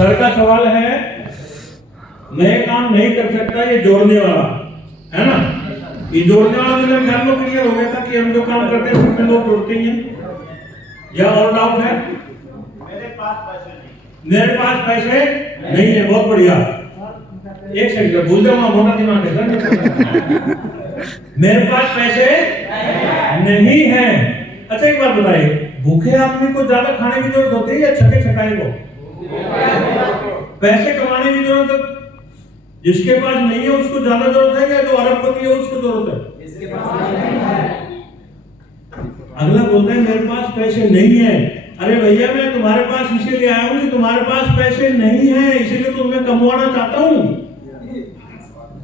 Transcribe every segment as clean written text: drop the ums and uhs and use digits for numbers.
Sir का सवाल है, नए काम नहीं कर सकता ये जोड़ने वाला है ना। ये जोड़ने वाला मेरे ख्याल में क्लियर हो गया था कि हम जो काम करते हैं उसमें लोग जोड़ते ही हैं, या और डाउट है? मेरे पास पैसे नहीं है। बहुत बढ़िया, एक सेकंड भूल जाऊंगा, मोटा दिमाग है सर। मेरे पास पैसे नहीं है। अच्छा एक बात बताइए, भूखे आदमी को ज्यादा खाने की जरूरत होती है या छके छकाए को? पैसे कमाने की जरूरत जिसके पास नहीं है उसको ज्यादा जरूरत है, या जो अरबपति है उसको जरूरत है? अगला बोलते हैं मेरे पास पैसे नहीं है। अरे भैया मैं तुम्हारे पास इसीलिए आया हूं कि तुम्हारे पास पैसे नहीं है, इसीलिए तो मैं कमवाना चाहता हूं।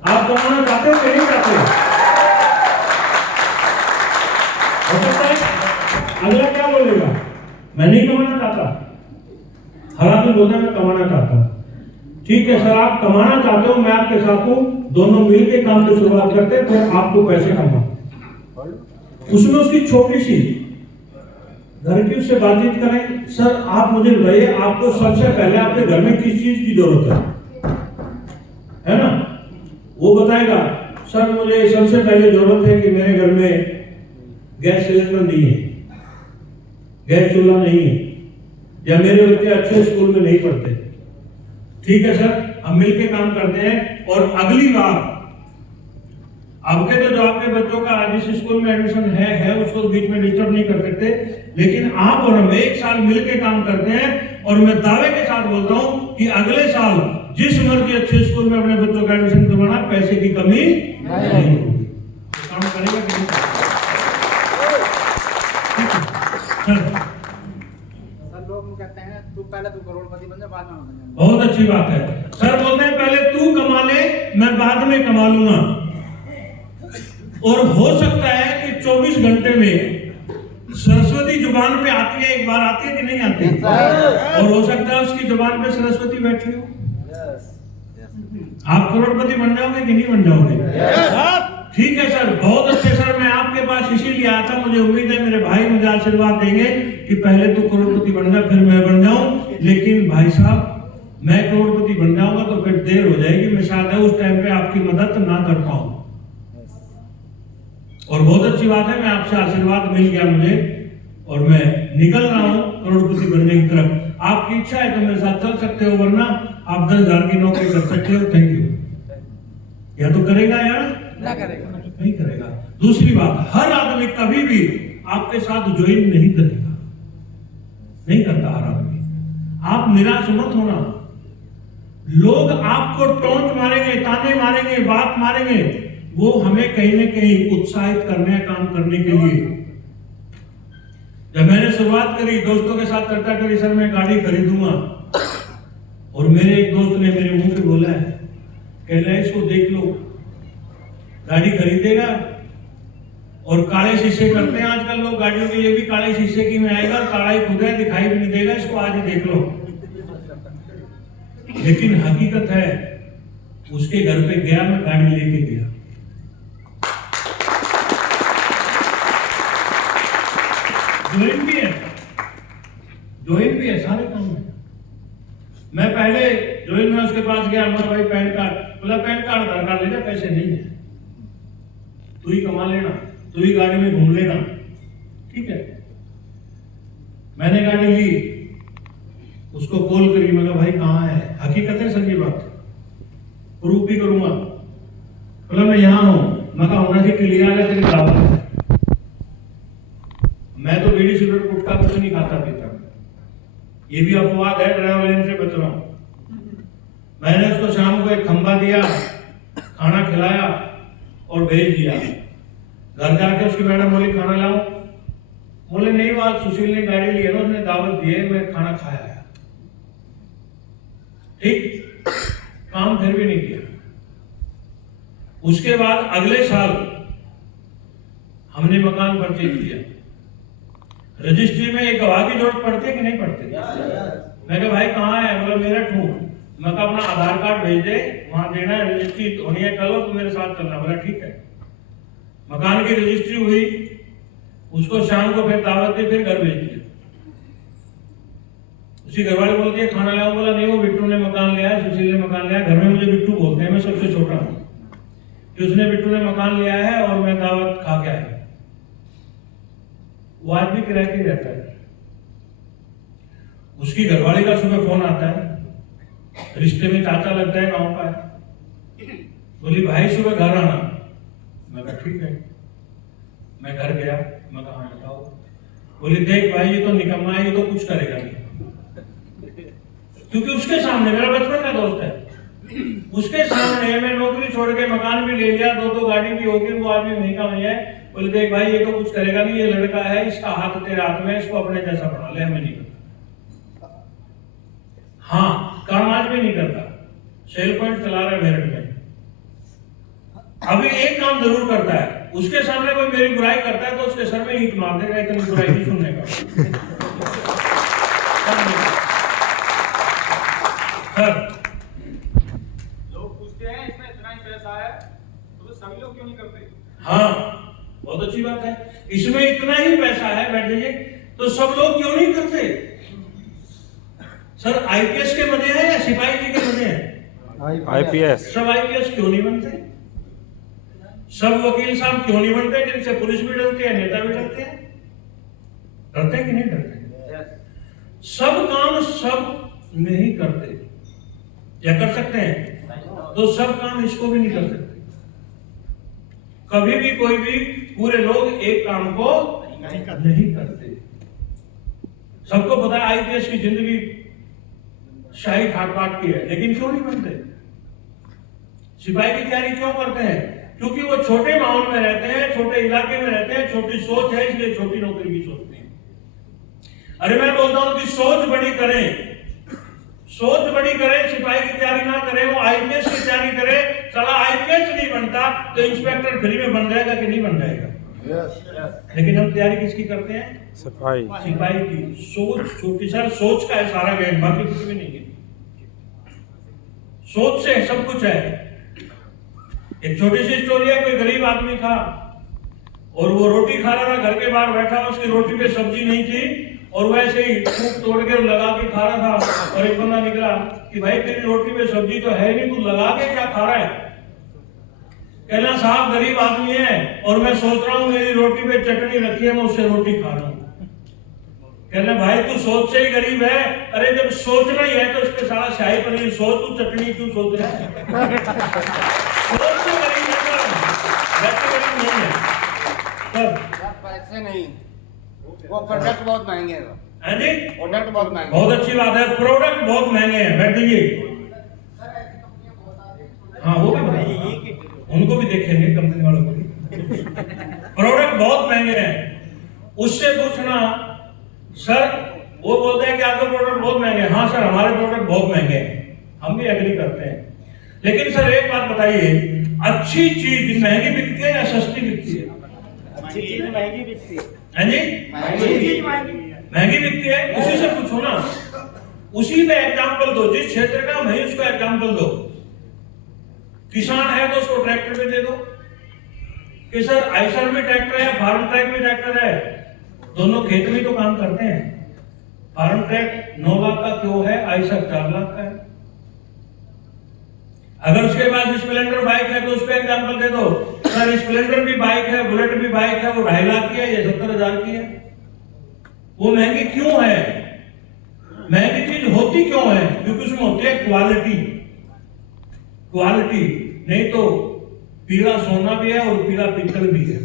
आप कमाना चाहते हो कि नहीं चाहते? हो सकता है अगला क्या बोलेगा, मैं नहीं कमाना चाहता। हर आदमी बोलता है मैं कमाना चाहता हूं। ठीक है सर, आप कमाना चाहते हो, मैं आपके साथ हूं, दोनों मिलकर काम की शुरुआत करते हैं, फिर आपको पैसे कमा। उसमें उसकी छोटी सी घर की उससे बातचीत करें, सर आप मुझे बताइए आपको सबसे पहले आपके घर में किस चीज की जरूरत है ना? वो बताएगा सर मुझे सबसे पहले जरूरत है कि मेरे घर में गैस सिलेंडर नहीं है, गैस चूल्हा नहीं है, या मेरे बच्चे अच्छे स्कूल में नहीं पढ़ते। ठीक है सर, हम मिलके काम करते हैं, और अगली बार आपके तो जो आपके बच्चों का जिस स्कूल में एडमिशन है उसको बीच में डिस्टर्ब नहीं कर सकते, लेकिन आप और हम एक साल मिलके काम करते हैं, और मैं दावे के साथ बोलता हूं कि अगले साल जिस मर्जी अच्छे स्कूल में अपने बच्चों का एडमिशन करवाना, पैसे की कमी नहीं होगी। काम करेगा कि नहीं? लोग कहते हैं तू पहले तू करोड़पति बन जा, बाद में बन जा। बहुत अच्छी बात है। सर बोलते हैं पहले तू कमा ले, मैं बाद में कमा लूंगा। और हो सकता है कि 24 घंटे में सरस्वती जुबान पे आती है, एक बार आती है कि नहीं आती? और हो सकता है उसकी जुबान पे सरस्वती बैठी हो। आप करोड़पति बन जाओगे कि नहीं बन जाओगे? ठीक है सर, बहुत अच्छे सर, मैं आपके पास इसीलिए आया था, मुझे उम्मीद है मेरे भाई मुझे आशीर्वाद देंगे कि पहले तो करोड़पति बन जा फिर मैं बन जाऊं। लेकिन भाई साहब मैं करोड़पति बन जाऊंगा तो फिर देर हो जाएगी, मैं शायद उस टाइम पे आपकी मदद ना कर पाऊं। और बहुत अच्छी बात है, मैं आपसे आशीर्वाद मिल गया मुझे, और मैं निकल रहा हूं करोड़पति बनने की तरफ। आपकी इच्छा है तो मेरे साथ चल सकते हो, वरना आप 10,000 की नौकरी कर सकते हो। Thank you. या तो करेगा या ना करेगा, नहीं करेगा। दूसरी बात, हर आदमी कभी भी आपके साथ ज्वाइन नहीं करेगा, नहीं करता हर आदमी। आप निराश मत होना, लोग आपको टोंच मारेंगे, ताने मारेंगे, बात मारेंगे, वो हमें कहीं ना कहीं उत्साहित करने काम करने के लिए। जब मैंने शुरुआत करी, दोस्तों के साथ चर्चा करी, सर मैं गाड़ी खरीदूंगा, और मेरे एक दोस्त ने मेरे मुंह पे बोला है, कह रहा है इसको देख लो, गाड़ी खरीदेगा और काले शीशे करते हैं आजकल लोग गाड़ियों के, ये भी काले शीशे की में आएगा, काला ही खुद है, दिखाई भी नहीं देगा, इसको आज ही देख लो। लेकिन हकीकत है, उसके घर पे गया, मैं गाड़ी लेके गया, ज्वाइन भी है सारे काम में। मैं पहले ज्वाइन में उसके पास गया, मेरा भाई पैन कार्ड, बोला पैन कार्ड आधार कार्ड ले जा, पैसे नहीं है, तू ही कमा लेना, तू ही गाड़ी में घूम लेना। ठीक है, मैंने गाड़ी ली, उसको कॉल करी, मैं कहा भाई कहाँ है? हकीकत है सर ये बात, प्रूफ भी करूंगा। बोला मैं यहाँ हूं। मैं कहा होना चाहिए क्लियर आ गया तेरी दावत है। मैं तो बीड़ी सिगरेट गुटखा कुछ नहीं खाता पीता, ये भी अपवाद है, ड्राइवर लाइन से बच रहा हूं। मैंने उसको शाम को एक खंबा दिया, खाना खिलाया और भेज दिया। घर जाके उसकी मैडम बोली खाना लाऊं? बोले नहीं, वो आज सुशील ने गाड़ी ली है ना, उसने दावत दी है, मैं खाना खाया। ठीक, काम फिर भी नहीं किया। उसके बाद अगले साल हमने मकान परचेज किया। रजिस्ट्री में एक गवाह की जरूरत पड़ती है कि नहीं पड़ती? मैं कहा भाई कहाँ है? बोला मेरठ हूँ। मैं कहा अपना आधार कार्ड भेज दे, वहां देना है, रजिस्ट्री होनी है, कल तो मेरे साथ चलना। बोला ठीक है। मकान की रजिस्ट्री हुई, उसको शाम को फिर दावत दी, फिर घर भेज दिया। उसकी घरवाली बोलती है खाना लाओ, बोला नहीं वो बिट्टू ने मकान लिया है, सुशील ने मकान लिया है, घर में मुझे बिट्टू बोलते हैं, मैं सबसे छोटा हूँ, कि उसने बिट्टू ने मकान लिया है और मैं दावत खा के आया। वो आज भी किराए पे रहता है। उसकी घरवाली का सुबह फोन आता है, रिश्ते में चाचा लगता है, गांव का है, बोली भाई सुबह घर आना। मैं कहा ठीक है। मैं घर गया, मैं कहा हाँ बताओ। बोली देख भाई ये तो निकम्मा है, ये तो कुछ करेगा नहीं, क्योंकि उसके सामने मेरा बचपन का दोस्त है, उसके सामने मैं नौकरी छोड़ के मकान भी ले लिया, 2 गाड़ी भी होगी, वो आदमी वहीं का वहीं है। बोले देख भाई ये तो कुछ करेगा नहीं, ये लड़का है, इसका हाथ तेरे हाथ में, इसको अपने जैसा बना ले, हमें नहीं करता। हाँ काम आज भी नहीं करता, सेल पॉइंट चला रहा है मेरठ में। अभी एक काम जरूर करता है, उसके सामने कोई मेरी बुराई करता है तो उसके सर में ईंट मार देगा, इतनी बुराई नहीं सुनने का। सर लोग पूछते हैं इसमें इतना ही पैसा है तो सभी लोग क्यों नहीं करते? हाँ बहुत अच्छी बात है, इसमें इतना ही पैसा है, बैठ जाइए, तो सब लोग क्यों नहीं करते? सर आईपीएस के मजे हैं या सिपाही जी के मजे हैं? आईपीएस। सब आईपीएस क्यों नहीं बनते? सब वकील साहब क्यों नहीं बनते जिनसे पुलिस भी डरती है, नेता भी डरते हैं? डरते कि नहीं डरते? सब काम सब नहीं करते, क्या कर सकते हैं? तो सब काम इसको भी नहीं कर सकते। कभी भी कोई भी पूरे लोग एक काम को नहीं करते। सबको पता है आईपीएस की जिंदगी शाही ठाट बाट की है, लेकिन क्यों नहीं बनते? सिपाही की तैयारी क्यों करते हैं? क्योंकि वो छोटे माहौल में रहते हैं, छोटे इलाके में रहते हैं, छोटी सोच है, इसलिए छोटी नौकरी की सोचते हैं। अरे मैं बोलता हूं कि सोच बड़ी करें, सोच बड़ी करें, सिपाही की तैयारी ना करें, वो आईपीएस की तैयारी करे। साला आईपीएस नहीं बनता तो इंस्पेक्टर फ्री में बन जाएगा कि नहीं बन जाएगा? लेकिन हम तैयारी किसकी करते हैं? सिपाही। सिपाही की। सोच छोटी, सर सोच का है सारा गेम, बाकी कुछ भी नहीं है। सोच से सब कुछ है। एक छोटी सी स्टोरी है, कोई गरीब आदमी था और वो रोटी खा रहा था, घर के बाहर बैठा, उसकी रोटी पे सब्जी नहीं थी और वैसे ही फूक तोड़ के लगा के खा रहा था। और एक बंदा निकला कि भाई तेरी रोटी पे सब्जी तो है नहीं, तू लगा के क्या खा रहा है? कहना साहब गरीब आदमी है और मैं सोच रहा हूँ मेरी रोटी पे चटनी रखी है, मैं उससे रोटी खा रहा हूँ। कहना भाई तू सोच से ही गरीब है। अरे जब सोचना ही है तो उसके सारा शाही पनीर सोच, तू चटनी क्यों सोच रहा है? सोच से गरीब है, वैसे गरीब नहीं है सर। पैसे नहीं, वो प्रोडक्ट बहुत महंगे हैं। हाँ जी, प्रोडक्ट बहुत महंगे। बहुत अच्छी बात है, प्रोडक्ट बहुत महंगे हैं। बैठ जाइए। हाँ वो भी बताइए, उनको भी देखेंगे, कंपनी वालों को भी। प्रोडक्ट बहुत महंगे हैं, उससे पूछना सर, वो बोलते हैं कि आपके प्रोडक्ट बहुत महंगे हैं। हाँ सर हमारे प्रोडक्ट बहुत महंगे हैं, हम भी एग्री करते हैं। लेकिन सर एक बात बताइए, अच्छी चीज महंगी बिकती है या सस्ती बिकती है? अच्छी चीज महंगी बिकती है। हाँ जी, महंगी बिकती है। उसी से पूछो ना, उसी पे एग्जाम्पल दो, जिस क्षेत्र का वही उसको एग्जाम्पल दो। किसान है तो उसको ट्रैक्टर भी दे दो कि सर आइसर भी ट्रैक्टर है, फार्म ट्रैक भी ट्रैक्टर है, दोनों खेत में तो काम करते हैं। फार्म ट्रैक 9 लाख का क्यों है, आइसर 4 लाख का है। अगर उसके पास स्प्लेंडर बाइक है तो उस पर एग्जाम्पल दे दो, सर स्प्लेंडर भी बाइक है, बुलेट भी बाइक है, वो 2.5 लाख की है, ये 70,000 की है। वो महंगी क्यों है? महंगी चीज होती क्यों है? क्योंकि उसमें होती है क्वालिटी। क्वालिटी नहीं तो पीला सोना भी है और पीला पीतल भी है।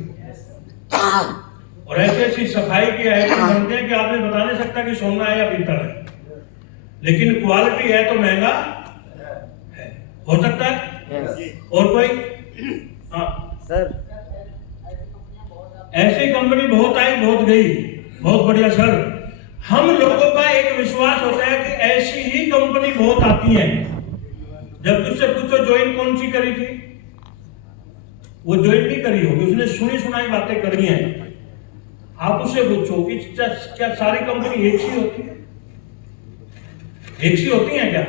और ऐसी ऐसी सफाई के आइटम बनते हैं कि आपने बता नहीं सकता कि सोना है या पीतल है, लेकिन क्वालिटी है तो महंगा है। हो सकता है और कोई? हाँ सर ऐसी कंपनी बहुत आई बहुत गई, बहुत बढ़िया सर। हम लोगों का एक विश्वास होता है कि ऐसी ही कंपनी बहुत आती है। जब तुझसे पूछो ज्वाइन कौन सी करी थी, वो ज्वाइन नहीं करी होगी, उसने सुनी सुनाई बातें करी हैं। आप उससे पूछो कि क्या सारी कंपनी एक सी होती है? एक सी होती है क्या?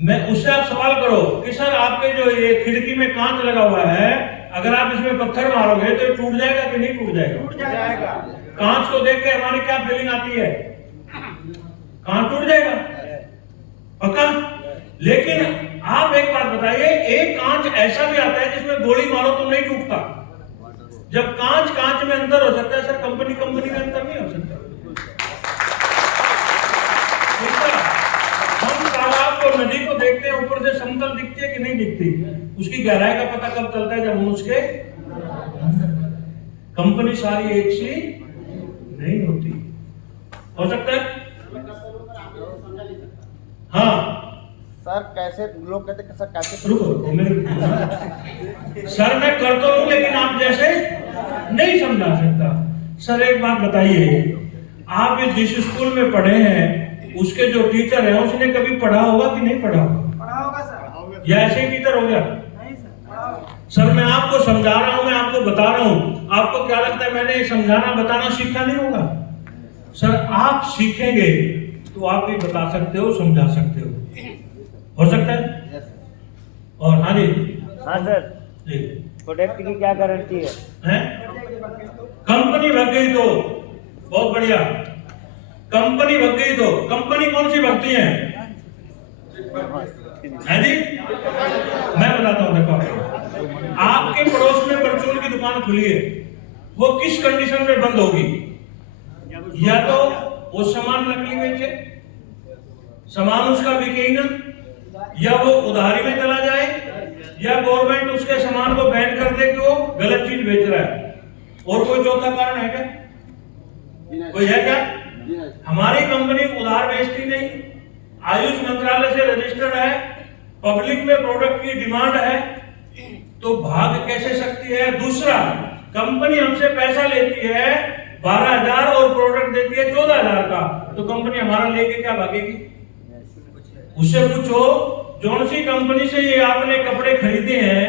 मैं उससे आप सवाल करो कि सर आपके जो ये खिड़की में कांच लगा हुआ है, अगर आप इसमें पत्थर मारोगे तो टूट जाएगा कि नहीं टूट जाएगा? टूट जाएगा। कांच को देख के हमारी क्या फीलिंग आती है? कांच टूट जाएगा पक्का। लेकिन आप एक बात बताइए, एक कांच ऐसा भी आता है जिसमें गोली मारो तो नहीं टूटता। जब कांच कांच में अंतर हो सकता है सर, कंपनी कंपनी में अंतर नहीं हो सकता। हम तालाब को, नदी को देखते हैं, ऊपर से समतल दिखती है कि नहीं दिखती, उसकी गहराई का पता कब चलता है, जब हम उसके, कंपनी सारी एक सी नहीं होती। हो सकता है हाँ सर कैसे लोग कहते हैं, सर कैसे रुको मेरे सर मैं कर तो लूं, लेकिन आप जैसे नहीं समझा सकता। सर एक बात बताइए, आप जिस स्कूल में पढ़े हैं उसके जो टीचर है उसने कभी पढ़ा होगा कि नहीं पढ़ा होगा? पढ़ा होगा सर, या ऐसे ही टीचर हो गया? नहीं सर, पढ़ा होगा। सर मैं आपको समझा रहा हूं, मैं आपको बता रहा हूं, आपको क्या लगता है मैंने समझाना बताना सीखा नहीं होगा? सर आप सीखेंगे तो आप भी बता सकते हो, समझा सकते हो सकता है। और हाँ जी, हाँ सर, जी प्रोडक्ट की क्या गारंटी है? हैं? कंपनी भग गई तो बहुत बढ़िया, कंपनी भग गई तो कंपनी कौन सी भगती है? हैं जी, मैं बताता हूं। देखो आपके पड़ोस में परचून की दुकान खुली है, वो किस कंडीशन में बंद होगी? या तो वो सामान नकली बेचे, सामान उसका बिके ही ना, या वो उधारी में चला जाए, या गवर्नमेंट उसके सामान को बैन कर दे कि वो गलत चीज बेच रहा है। और कोई चौथा कारण है क्या? कोई है क्या? हमारी कंपनी उधार बेचती नहीं, आयुष मंत्रालय से रजिस्टर्ड है, पब्लिक में प्रोडक्ट की डिमांड है, तो भाग कैसे सकती है? दूसरा, कंपनी हमसे पैसा लेती है 12,000 और प्रोडक्ट देती है 14,000 का, तो कंपनी हमारा लेके क्या भागेगी? उससे पूछो, जौन सी कंपनी से ये आपने कपड़े खरीदे हैं,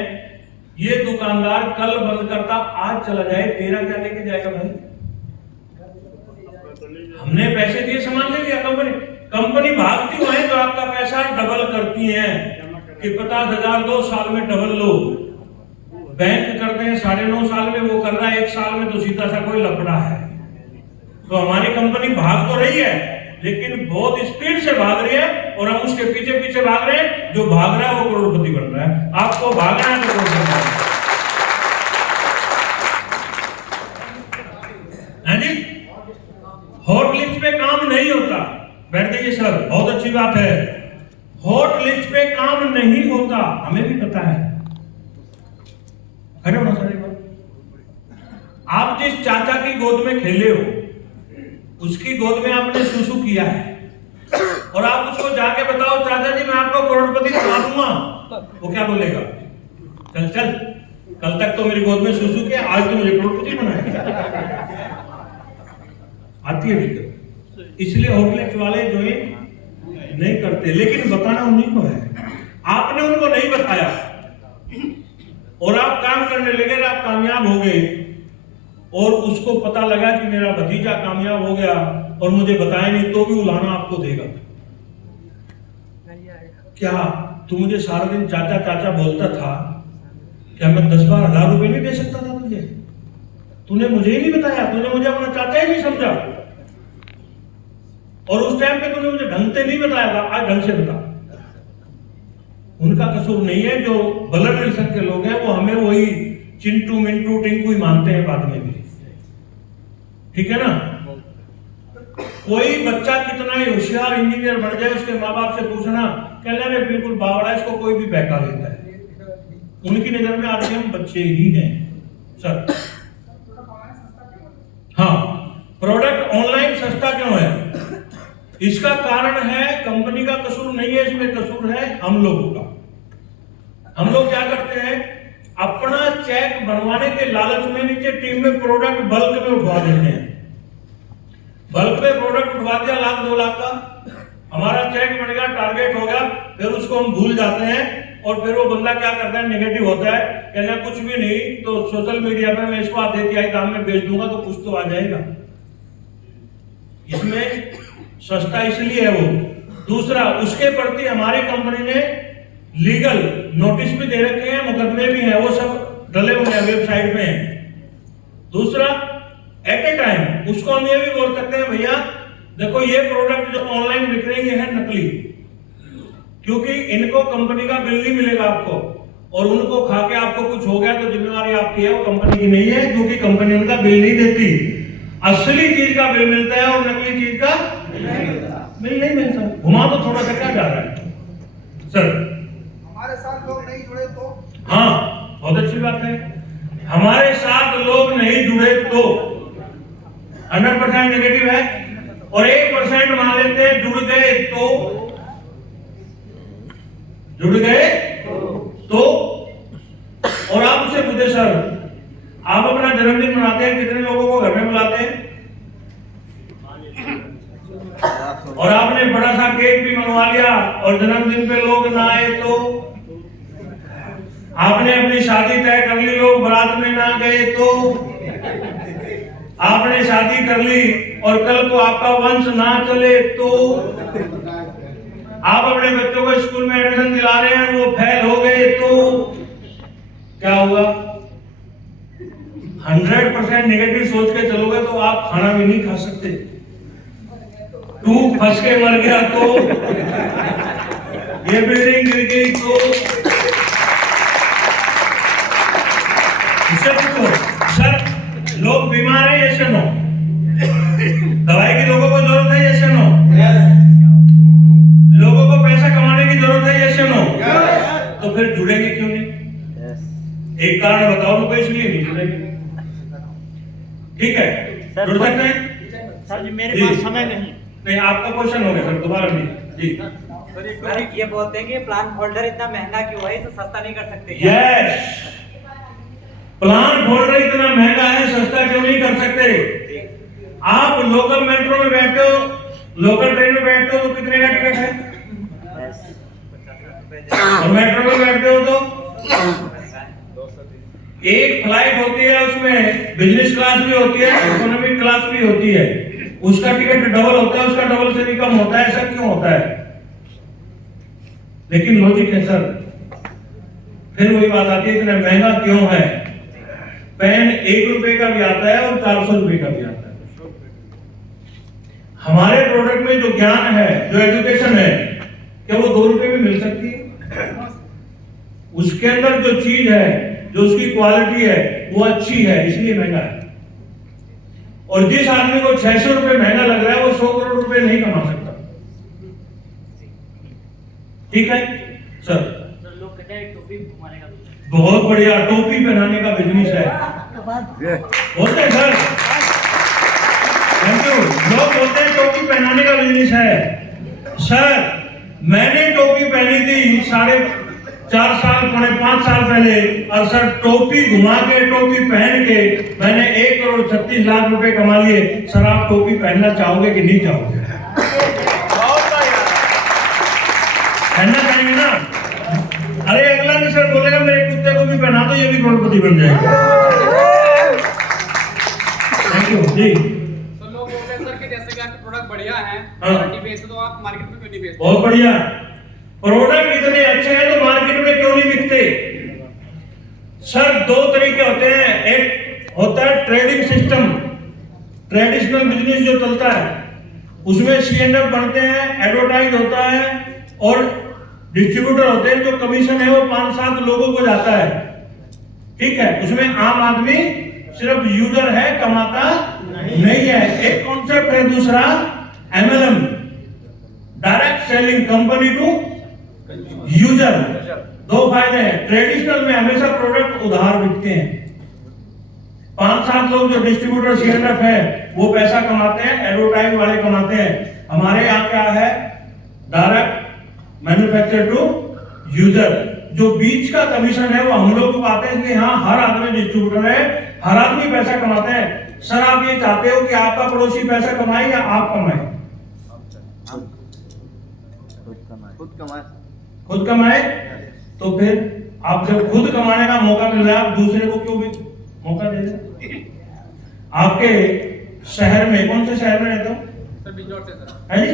ये दुकानदार कल बंद करता, आज चला जाए, तेरा क्या लेके जाएगा भाई? हमने पैसे दिए, सामान ले लिया, कंपनी भागती हुई है तो आपका पैसा डबल करती है कि 50,000 2 साल में डबल लो। बैंक करते हैं 9.5 साल में, वो कर रहा है 1 साल में, तो सीधा सा कोई लफड़ा है। तो हमारी कंपनी भाग तो रही है, लेकिन बहुत स्पीड से भाग रही है, और हम उसके पीछे पीछे भाग रहे हैं। जो भाग रहा है वो करोड़पति बन रहा है। आपको भागना है तो करोड़पति है जी। हॉट लिस्ट पे काम नहीं होता। बैठ जाइए सर, बहुत अच्छी बात है। हॉट लिस्ट पे काम नहीं होता, हमें भी पता है। खड़े हो ना सर एक बार। आप जिस चाचा की गोद में खेले हो, उसकी गोद में आपने सुसु किया है, और आप उसको जाके बताओ चाचा जी मैं आपको करोड़पति बना दूंगा, वो क्या बोलेगा? चल चल, कल तक तो मेरी गोद में सुसु किया, आज तो मुझे करोड़पति बनाया। आती है दिक्कत, इसलिए हॉटलिस्ट वाले ज्वाइन नहीं करते, लेकिन बताना उन्हीं को है। आपने उनको नहीं बताया और आप काम करने लगे, आप कामयाब हो गए, और उसको पता लगा कि मेरा भतीजा कामयाब हो गया और मुझे बताया नहीं, तो भी उलाना आपको देगा। क्या तू मुझे सारा दिन चाचा चाचा बोलता था, क्या मैं 10-12 हज़ार रुपए नहीं दे सकता था तुझे? तूने मुझे ही नहीं बताया, तूने मुझे अपना चाचा ही नहीं समझा, और उस टाइम पे तूने मुझे ढंग से नहीं बताया था, आज ढंग से बता। उनका कसूर नहीं है, जो ब्लड रिलेशन के लोग हैं वो हमें वही चिंटू मिंटू टिंकू ही मानते हैं बाद में भी, ठीक है ना। कोई बच्चा कितना ही होशियार इंजीनियर बन जाए, उसके माँ बाप से पूछना, कहना रे बिल्कुल बावड़ा, इसको कोई भी बहका देता है। उनकी नजर में आज हम बच्चे ही हैं सर। हाँ, प्रोडक्ट ऑनलाइन सस्ता क्यों है? इसका कारण है कंपनी का कसूर नहीं है, इसमें कसूर है हम लोगों का। हम लोग क्या करते हैं, अपना चेक बनवाने के लालच में नीचे टीम में प्रोडक्ट बल्क में उठवा देते हैं। बल्क में प्रोडक्ट उठवा दिया 1-2 लाख का, हमारा चेक बन गया, टारगेट हो गया, फिर उसको हम भूल जाते हैं, और फिर वो बंदा क्या करता है, नेगेटिव होता है, कहना कुछ भी नहीं तो सोशल मीडिया पे मैं इसको आधे तिहाई दाम में बेच दूंगा तो कुछ तो आ जाएगा। इसमें सस्ता इसलिए है वो। दूसरा, उसके प्रति हमारी कंपनी ने लीगल नोटिस भी दे रखे हैं, मुकदमे भी हैं, वो सब डले हुए हैं वेबसाइट में। दूसरा, एट ए टाइम उसको हम ये भी बोल सकते हैं, भैया देखो ये प्रोडक्ट जो ऑनलाइन बिक रही है नकली, क्योंकि इनको कंपनी का बिल नहीं मिलेगा आपको, और उनको खा के आपको कुछ हो गया तो जिम्मेवारी आपकी है, वो कंपनी की नहीं है, क्योंकि कंपनी उनका बिल नहीं देती। असली चीज का बिल मिलता है और नकली चीज का बिल नहीं मिलता। घुमा तो थोड़ा सा क्या जा रहा है सर? हमारे साथ लोग नहीं जुड़े तो हाँ, बहुत अच्छी बात है। हमारे साथ लोग नहीं जुड़े तो 100% नेगेटिव है, और 1% मान लेते हैं जुड़ गए तो, जुड़ गए तो। और आप मुझसे पूछे सर, आप अपना जन्मदिन मनाते हैं, कितने लोगों को घर में बुलाते हैं? और आपने बड़ा सा केक भी मंगवा लिया और जन्मदिन पे लोग ना आए तो? आपने अपनी शादी तय कर ली, लोग बारात में ना गए तो? आपने शादी कर ली और कल को आपका वंश ना चले तो? आप अपने बच्चों को स्कूल में एडमिशन दिला रहे हैं, वो फेल हो गए तो क्या होगा? 100% नेगेटिव सोच के चलोगे तो आप खाना भी नहीं खा सकते। तू फंस के मर गया तो, ये बिल्डिंग गिर गई तो। सर, लोग बीमार हैं, यस या नो? दवाई की लोगों को जरूरत है, यस या नो? लोगों को पैसा कमाने की जरूरत है, यस या नो? तो फिर जुड़ेंगे क्यों नहीं? एक कारण बताओ मुझको, इसलिए नहीं जुड़ेंगे। ठीक है, जुड़ सकते हैं? सर जी मेरे पास समय नहीं। नहीं, आपका क्वेश्चन हो गया सर, दोबारा नहीं जी। सर ये बोलते हैं कि प्लान होल्डर इतना महंगा क्यों है, इसे सस्ता नहीं कर सकते? यस, प्लान होल्डर इतना महंगा है, सस्ता क्यों नहीं कर सकते? आप लोकल मेट्रो में बैठते हो, लोकल ट्रेन में बैठते हो तो कितने का टिकट है? और मेट्रो में बैठते हो तो एक फ्लाइट होती है, उसमें बिजनेस क्लास भी होती है, इकोनॉमिक क्लास भी होती है, उसका टिकट डबल होता है, उसका डबल से भी कम होता है। ऐसा क्यों होता है? लेकिन लॉजिक है सर। फिर वही बात आती है, इतना महंगा क्यों है? पेन 1 रुपए का भी आता है और 400 रुपए का भी आता है। हमारे प्रोडक्ट में जो ज्ञान है, जो एजुकेशन है, क्या वो 2 रुपए में मिल सकती है? उसके अंदर जो चीज है, जो उसकी क्वालिटी है, वो अच्छी है, इसलिए महंगा है। और जिस आदमी को 600 रुपए महंगा लग रहा है, वो 100 करोड़ रुपए नहीं कमा सकता। ठीक है सर? लोग कहते हैं टोपी घुमाने का, बहुत बढ़िया, टोपी पहनाने का बिजनेस है, बोलते हैं सर। Thank you. लोग बोलते हैं टोपी पहनाने का बिजनेस है। सर, मैंने टोपी पहनी थी 4.5 साल, 5 साल पहले, और सर टोपी घुमा के, टोपी पहन के मैंने 1 करोड़ 36 लाख रुपए कमा लिए। सर, आप टोपी पहनना चाहोगे कि नहीं चाहोगे? पहनना चाहेंगे ना? अरे अगला भी सर बोलेगा मेरे कुत्ते को भी पहना दो, ये भी करोड़पति बन जाएगा। थैंक यू जी। तो लोग बोलते हैं सर कि जैसे कि आपके प्रोडक्ट बढ़िया है, क्वालिटी बेस्ड, तो आप मार्केट में क्यों नहीं बेचते? बहुत बढ़िया, प्रोडक्ट इतने अच्छे हैं तो मार्केट में क्यों नहीं बिकते? सर, 2 तरीके होते हैं। एक होता है ट्रेडिंग सिस्टम, ट्रेडिशनल बिजनेस जो चलता है, उसमें C&F बनते हैं, एडवर्टाइज होता है, और डिस्ट्रीब्यूटर होते हैं, जो कमीशन है वो 5-7 लोगों को जाता है। ठीक है, उसमें आम आदमी सिर्फ यूजर है, कमाता नहीं है। एक कॉन्सेप्ट है दूसरा, MLM, direct selling, company to user. 2 फायदे हैं। ट्रेडिशनल में हमेशा प्रोडक्ट उधार बिकते हैं। 5-7 लोग जो डिस्ट्रीब्यूटर C&F है वो पैसा कमाते हैं, एडवर्टाइज वाले कमाते हैं। हमारे यहाँ क्या है? Direct manufacture to user. जो बीच का कमीशन है वो हम लोग को पाते हैं, इसलिए हाँ, हर आदमी डिस्ट्रीब्यूटर है, हर आदमी पैसा कमाते हैं। सर, आप ये चाहते हो कि आपका पड़ोसी पैसा कमाए या आप कमाए? खुद कमाए। तो फिर आप जब खुद कमाने का मौका मिल रहा है, आप दूसरे को क्यों भी मौका दे रहे? आपके शहर में, कौन से शहर में रहते हो? सर बिजनौर से सर। है जी?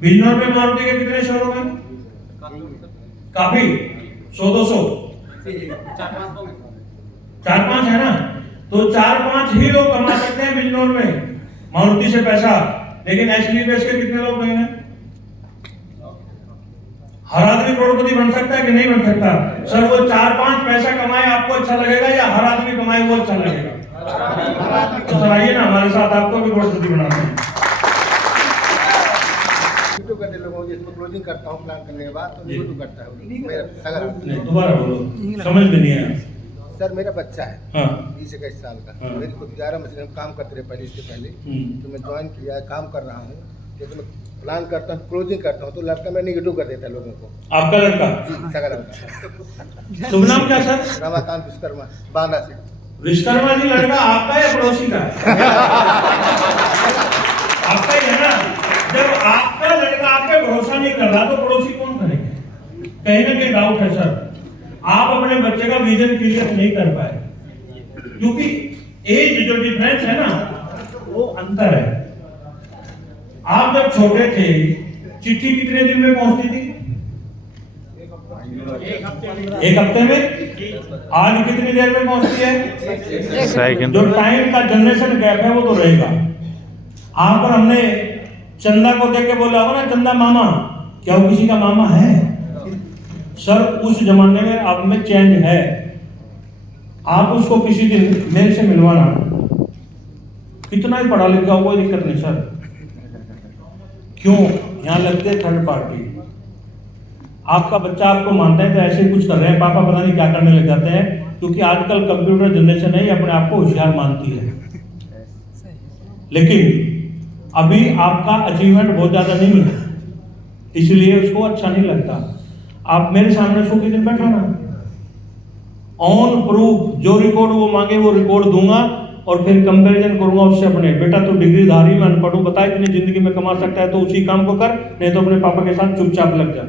बिजनौर में मारुति के कितने शोरूम हैं? काफी, 100-200, 4-5 4-5 है ना? तो 4-5 ही लोग कमा सकते हैं बिजनौर में। मारुति से पैसा, लेकिन एचडी बेच के कितने लोग नहीं हैं? हर आदमी करोड़पति बन सकता है कि नहीं बन सकता? सर वो 4-5 पैसा कमाए आपको अच्छा लगेगा या हर आदमी कमाए वो अच्छा लगेगा? तो सर आइए ना हमारे साथ, आपको भी करोड़पति बनाते हैं। यूट्यूब करते लोगों को जिसमें क्लोजिंग करता हूँ प्लान करने के बाद तो यूट्यूब करता है मेरा सगर। नहीं दोबारा बोलो, समझ में नहीं आया। सर मेरा बच्चा है हाँ 20-21 साल का। हाँ। मेरी खुद 11 मशीन हम काम करते रहे पहले, इसके पहले तो मैं ज्वाइन किया, काम कर रहा हूँ। जैसे मैं प्लान करता हूँ, क्लोजिंग करता हूँ तो लड़का मैंने यूट्यूब कर देता है लोगों को। आपका लड़का? सगर शुभ नाम क्या सर? रमाकांत विश्वकर्मा, बांदा से। विश्वकर्मा जी लड़का आपका या पड़ोसी का? आपका ही है ना। जब आपका लड़का आप पे भरोसा नहीं कर रहा तो पड़ोसी कौन करेंगे? कहीं ना कहीं डाउट है सर। आप अपने बच्चे का विजन क्लियर नहीं कर पाए क्योंकि एज जो डिफरेंस है ना वो अंतर है। आप जब छोटे थे चिट्ठी कितने दिन में पहुंचती थी? एक हफ्ते में। आज कितनी देर में पहुंचती है? जो टाइम का जनरेशन गैप है वो तो रहेगा। आप पर हमने चंदा को देख के बोला होगा ना, चंदा मामा, क्या वो किसी का मामा है? सर उस जमाने में अब में चेंज है। आप उसको किसी दिन मेरे से मिलवाना, कितना ही पढ़ा लिखा हो कोई दिक्कत नहीं सर। क्यों यहाँ लगते हैं थर्ड पार्टी। आपका बच्चा आपको मानता है तो ऐसे कुछ कर रहे हैं, पापा पता नहीं क्या करने लग जाते हैं, क्योंकि आजकल कंप्यूटर जनरेशन है, अपने आप को होशियार मानती है। लेकिन अभी आपका अचीवमेंट बहुत ज्यादा नहीं है, इसलिए उसको अच्छा नहीं लगता। आप मेरे सामने सो के दिन बैठा ना, ऑन प्रूफ जो रिकॉर्ड वो मांगे वो रिकॉर्ड दूंगा और फिर कंपैरिजन करूंगा उससे अपने। बेटा तो डिग्रीधारी मैं अनपढ़ हूं, बता इतनी जिंदगी में कमा सकता है तो उसी काम को कर, नहीं तो अपने पापा के साथ चुपचाप लग जा।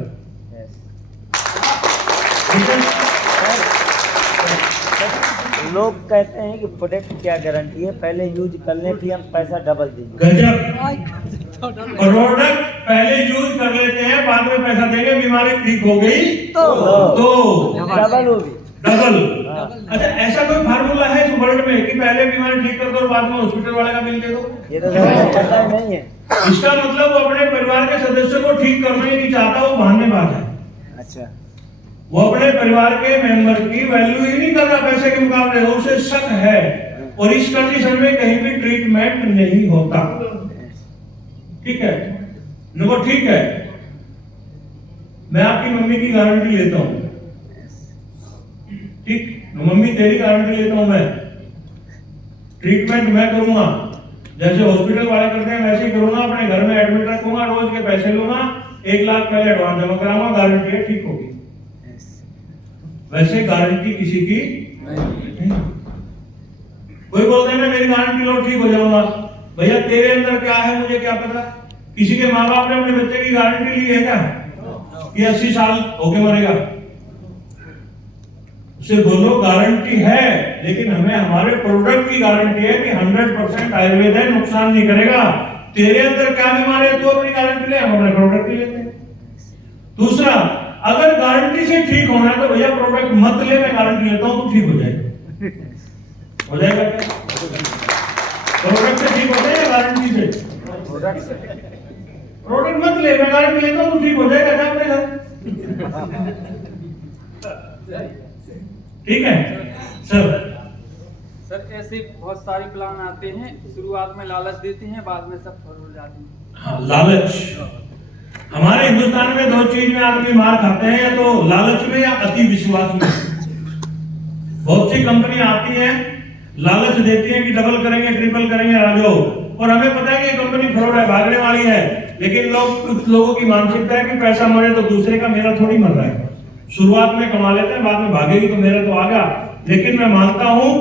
लोग कहते हैं कि प्रोडक्ट क्या गारंटी है, पहले यूज करने की हम पैसा डबल दीजिए। गजब। प्रोडक्ट पहले यूज कर लेते हैं, बाद में पैसा देंगे, बीमारी ठीक हो गई तो डबल होगी। डबल। अच्छा ऐसा कोई फार्मूला है इस वर्ल्ड में कि पहले बीमारी ठीक कर दो और बाद में हॉस्पिटल वाले का बिल दे दो? ये तो पता ही नहीं है। इसका मतलब वो अपने परिवार के सदस्य को ठीक करना ही नहीं चाहता, वो बहानेबाज है। अच्छा, वो अपने परिवार के मेंबर की वैल्यू ही नहीं कर रहा पैसे के मुकाबले, उसे शक है और इस कंडीशन में कहीं भी ट्रीटमेंट नहीं होता। ठीक है नको, ठीक है मैं आपकी मम्मी की गारंटी लेता हूं, ठीक मम्मी तेरी गारंटी लेता हूं, मैं ट्रीटमेंट मैं करूंगा जैसे हॉस्पिटल वाले करते हैं वैसे ही करूंगा, अपने घर में एडमिट रखूंगा, रोज के पैसे लूंगा, 1 लाख पहले एडवांस जमा कराऊंगा, गारंटी है ठीक होगी। वैसे गारंटी किसी की नहीं। कोई बोलते हैं ना मेरी गारंटी लो ठीक हो जाऊंगा, भैया तेरे अंदर क्या है मुझे क्या पता? किसी के माँ बाप ने अपने बच्चे की गारंटी ली है क्या कि 80 साल होके मरेगा? उसे बोलो गारंटी है, लेकिन हमें हमारे प्रोडक्ट की गारंटी है कि 100% आयुर्वेद है, नुकसान नहीं करेगा। तेरे अंदर क्या बीमारी है तू अपनी गारंटी ले, हम अपने प्रोडक्ट की लेते हैं। दूसरा, अगर गारंटी से ठीक होना है तो भैया प्रोडक्ट मत ले, मैं गारंटी लेता हूं तो ठीक हो जाएगा। हो जाएगा क्या? प्रोडक्ट से ठीक हो जाएगा गारंटी से? प्रोडक्ट मत ले, मैं गारंटी लेता हूं तो ठीक हो जाएगा क्या अपने घर? ठीक है सर ऐसे बहुत सारे प्लान आते हैं, शुरुआत में लालच देते हैं, बाद में सब फर हो जाते हैं। हाँ लालच। हमारे हिंदुस्तान में 2 चीज में आदमी मार खाते हैं, या तो लालच में या अति विश्वास में। बहुत सी कंपनी आती है लालच देती है कि डबल करेंगे ट्रिपल करेंगे राजो, और हमें पता है कि ये कंपनी फ्रॉड है, भागने वाली है, लेकिन कुछ लोगों की मानसिकता है कि पैसा मरे तो दूसरे का, मेरा थोड़ी मर रहा है। शुरुआत में कमा लेते हैं, बाद में भागेगी तो मेरा तो आ गया। लेकिन मैं मानता हूं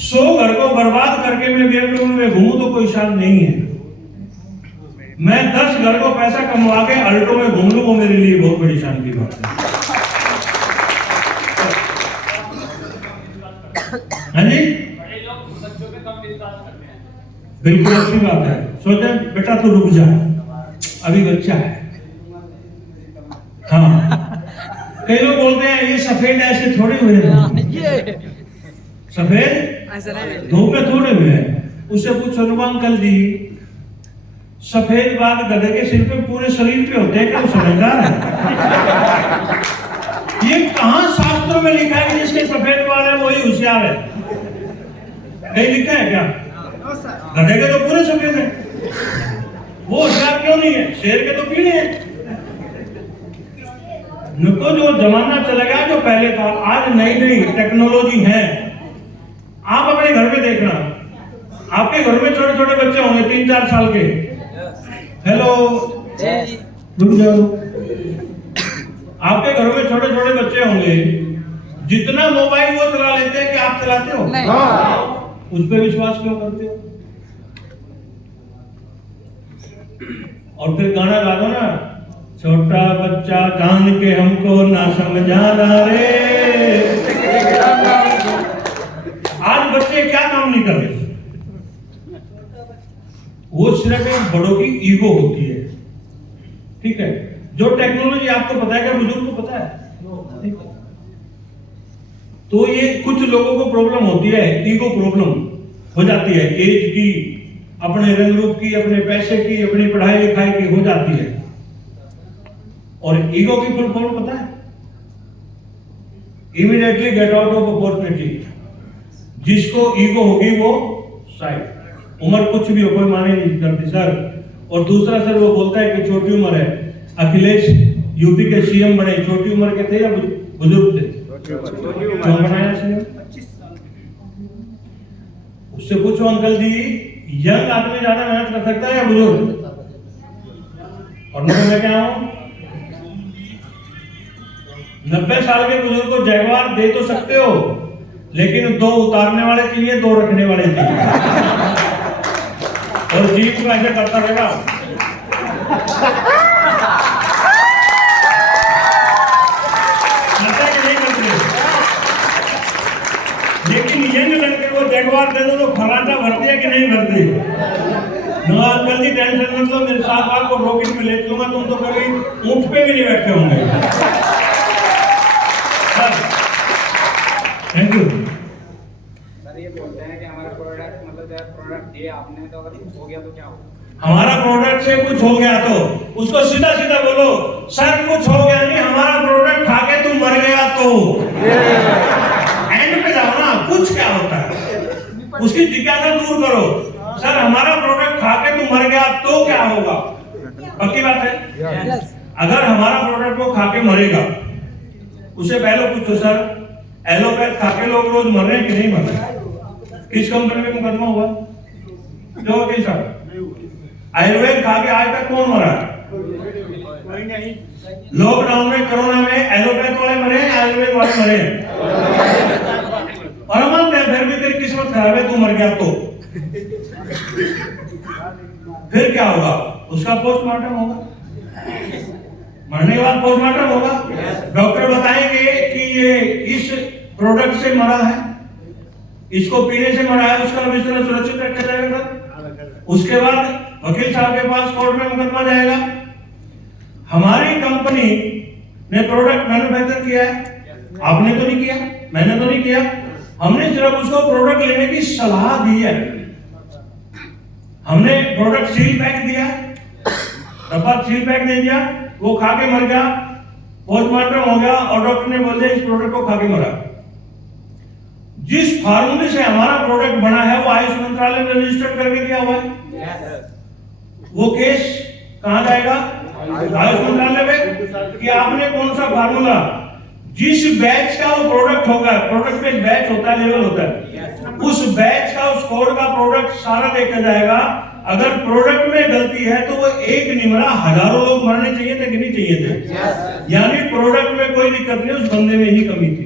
100 घर को बर्बाद करके मैं बेडरूम में घूमूं तो कोई शान नहीं है। मैं 10 घर को पैसा कमवा के अल्टो में घूम लूं, वो मेरे लिए बहुत बड़ी शान की बात है। हाँ जी बिल्कुल अच्छी बात है। सोचे बेटा तू रुक जा, अभी बच्चा है। हाँ कई लोग बोलते हैं ये सफेद ऐसे थोड़े हुए हैं, सफेद धूप में थोड़े हुए हैं। उससे पूछो अंकल जी सफेद बाल गधे के सिर पे पूरे शरीर पे होते हैं, क्या समझदार है? ये कहां शास्त्रों में लिखा है कि जिसके सफेद बाल है वही होशियार है? कहीं लिखा है क्या? गधे के तो पूरे सफेद है, वो होशियार क्यों नहीं है? शेर के तो पीले हैं। नुको जो जमाना चला गया जो पहले था, आज नई नई टेक्नोलॉजी है। आप अपने घर में देखना, आपके घर में छोटे छोटे बच्चे होंगे 3-4 साल के। हेलो, रुक जाओ। आपके घरों में छोटे छोटे बच्चे होंगे, जितना मोबाइल वो चला लेते हैं कि आप चलाते हो? नहीं। उस पर विश्वास क्यों करते हो? और फिर गाना गा दो ना, छोटा बच्चा जान के हमको ना समझाना रे। आज बच्चे क्या काम नहीं कर रहे, वो सिर्फ एक बड़ों की ईगो होती है। ठीक है, जो टेक्नोलॉजी आपको पता है क्या बुजुर्ग को पता है? तो ये कुछ लोगों को प्रॉब्लम होती है, ईगो प्रॉब्लम हो जाती है, एज की, अपने रंग रूप की, अपने पैसे की, अपनी पढ़ाई लिखाई की हो जाती है। और ईगो की फुल फॉर्म पता है? Immediately get out of opportunity. जिसको ईगो होगी वो साइड, उम्र कुछ भी हो कोई माने नहीं करती सर। और दूसरा सर वो बोलता है कि छोटी उम्र है। अखिलेश यूपी के सीएम बने, छोटी उम्र के थे या बुजुर्ग थे? क्यों बनाया सीएम? उससे पूछो अंकल जी, यंग आदमी ज्यादा मेहनत कर सकता है या बुजुर्ग? और मैं क्या हूं, 90 साल के बुजुर्ग को जैगवार दे तो सकते हो, लेकिन 2 उतारने वाले चाहिए, 2 रखने वाले चाहिए। और जीप को ऐसे करता रहेगा। करता कि नहीं करते? लेकिन यंग लड़के को जैगवार दे दो तो खराटा भरती है कि नहीं भरती? नो अंकल जी टेंशन मत लो, मेरे साथ आपको रॉकेट में ले चलूंगा, तुम तो कभी ऊंट पे भी नहीं बैठे होंगे। Thank you. सर ये बोलते हैं कि हमारा प्रोडक्ट मतलब जब प्रोडक्ट दिए आपने तो अगर कुछ हो गया तो क्या होगा? हमारा प्रोडक्ट से कुछ हो गया तो उसको सीधा सीधा बोलो, सर कुछ हो गया नहीं, हमारा प्रोडक्ट खा के तुम मर गया तो। एंड पे जाओ ना, कुछ क्या होता है उसकी जिज्ञासा दूर करो। सर हमारा प्रोडक्ट खा के तुम मर गया तो क्या होगा? पक्की बात है? अगर हमारा प्रोडक्ट वो खा के मरेगा, उसे पहले पूछो सर एलोपैथ खा के लोग रोज मर रहे हैं कि नहीं मर रहे? किस कंपनी में मुकदमा हुआ? जो वकील साहब, आयुर्वेद खा के आज तक कौन मरा? लॉकडाउन में, कोरोना में एलोपैथ वाले मरे हैं, आयुर्वेद वाले मरे हैं। और हम मानते हैं फिर भी तेरी किस्मत खराब है, तू मर गया तो फिर क्या होगा? उसका पोस्टमार्टम होगा, मरने के बाद पोस्टमार्टम होगा। डॉक्टर बताएंगे कि ये इस प्रोडक्ट से मरा है, इसको पीने से मरा है, उसका बिस्तर सुरक्षित रखा जाएगा। उसके बाद वकील साहब के पास कोर्ट में मुकदमा जाएगा। हमारी कंपनी ने प्रोडक्ट मैन्युफैक्चर किया है, आपने तो नहीं किया, मैंने तो नहीं किया। हमने सिर्फ उसको प्रोडक्ट लेने की सलाह दी है। हमने प्रोडक्ट सील पैक दिया, डब्बा सील पैक नहीं दिया, वो खा के मर गया, पोस्टमार्टम हो गया और डॉक्टर ने बोल दिया इस प्रोडक्ट को खा के मरा। जिस फार्मूले से हमारा प्रोडक्ट बना है वो आयुष मंत्रालय में रजिस्टर्ड करके दिया हुआ है। वो केस कहां जाएगा? आयुष मंत्रालय में कि आपने कौन सा फार्मूला, जिस बैच का वो प्रोडक्ट होगा, प्रोडक्ट में बैच होता है, लेवल होता है, उस बैच का, उस कोड का प्रोडक्ट सारा देखा जाएगा। अगर प्रोडक्ट में गलती है तो वो एक नहीं मरा, हजारों लोग मरने चाहिए थे कि नहीं चाहिए थे? यानी प्रोडक्ट में कोई दिक्कत नहीं, उस बंदे में ही कमी थी।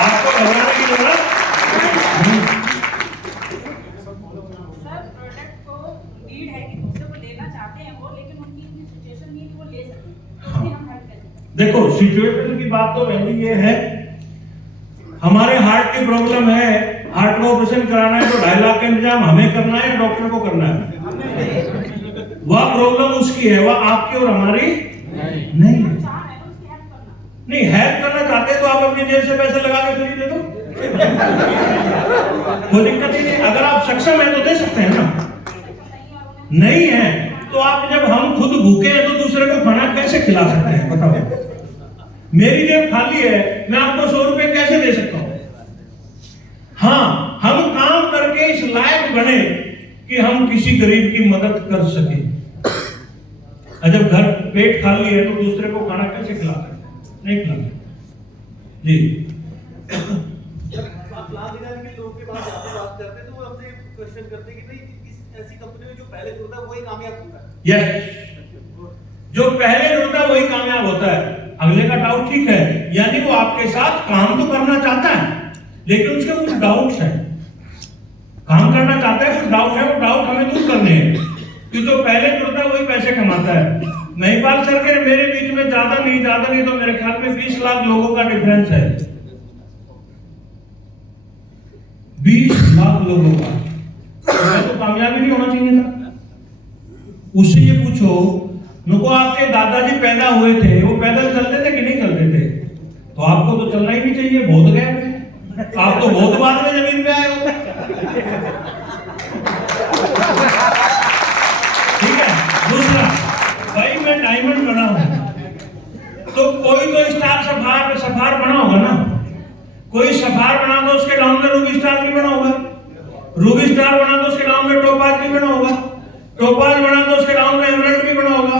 आपको घबराने की जरूरत नहीं। सर प्रोडक्ट को नीड है कि दूसरे को लेना चाहते हैं वो, लेकिन उनकी इतनी सिचुएशन नहीं है कि वो ले सकें, तो उसमें हम हेल्प करें। देखो सिचुएशन की बात तो पहले ये है, हमारे हार्ट की प्रॉब्लम है, हार्ट का ऑपरेशन कराना है तो 2.5 लाख का इंतजाम हमें करना है या डॉक्टर को करना है? वह प्रॉब्लम उसकी है, वह आपकी और हमारी नहीं है। नहीं हेल्प करना चाहते तो आप अपनी जेब से पैसे लगा के फ्री दे दो, कोई दिक्कत ही नहीं। अगर आप सक्षम है तो दे सकते हैं ना। नहीं है तो आप जब हम खुद भूखे हैं तो दूसरे को खाना कैसे खिला सकते हैं बताओ। मेरी जेब खाली है, मैं आपको 100 रुपए कैसे दे सकता हूं? हाँ, हम काम करके इस लायक बने कि हम किसी गरीब की मदद कर सके। जब घर पेट खाली है तो दूसरे को खाना कैसे खिला सकते हैं? नहीं खिला सकते जी। आप प्लान दिखाने के लोगों के पास जाते बात करते तो वो आपसे क्वेश्चन करते कि भाई इस ऐसी कंपनी में जो पहले जुड़ता है वही कामयाब होता है। यस, जो पहले जुड़ता है वही कामयाब होता है। अगले का डाउट ठीक है, यानी वो आपके साथ काम तो करना चाहता है लेकिन उसके कुछ डाउट्स हैं। काम करना चाहता है, कुछ डाउट है, वो डाउट हमें दूर करने हैं कि जो पहले जुड़ता है वही पैसे कमाता है। महिपाल सर के मेरे बीच में ज्यादा नहीं तो मेरे ख्याल में 20 लाख लोगों का डिफरेंस है। 20 लाख लोगों का, तो कामयाबी नहीं होना चाहिए था। उससे ये पूछो, नुको आपके दादाजी पैदा हुए थे, वो पैदल चलते थे कि नहीं चलते थे? तो आपको तो चलना ही नहीं चाहिए, बहुत गए आप तो बहुत बाद में जमीन पे आए हो। ठीक है। दूसरा, भाई मैं डायमंड बना हूं तो कोई तो स्टार सफार बना होगा ना। कोई सफार बना तो उसके डाउन में रूबी स्टार भी बना होगा, रूबी स्टार बना तो उसके डाउन में टोपाज भी बना होगा, टोपाज बना तो उसके डाउन में एमरल्ड भी बना होगा,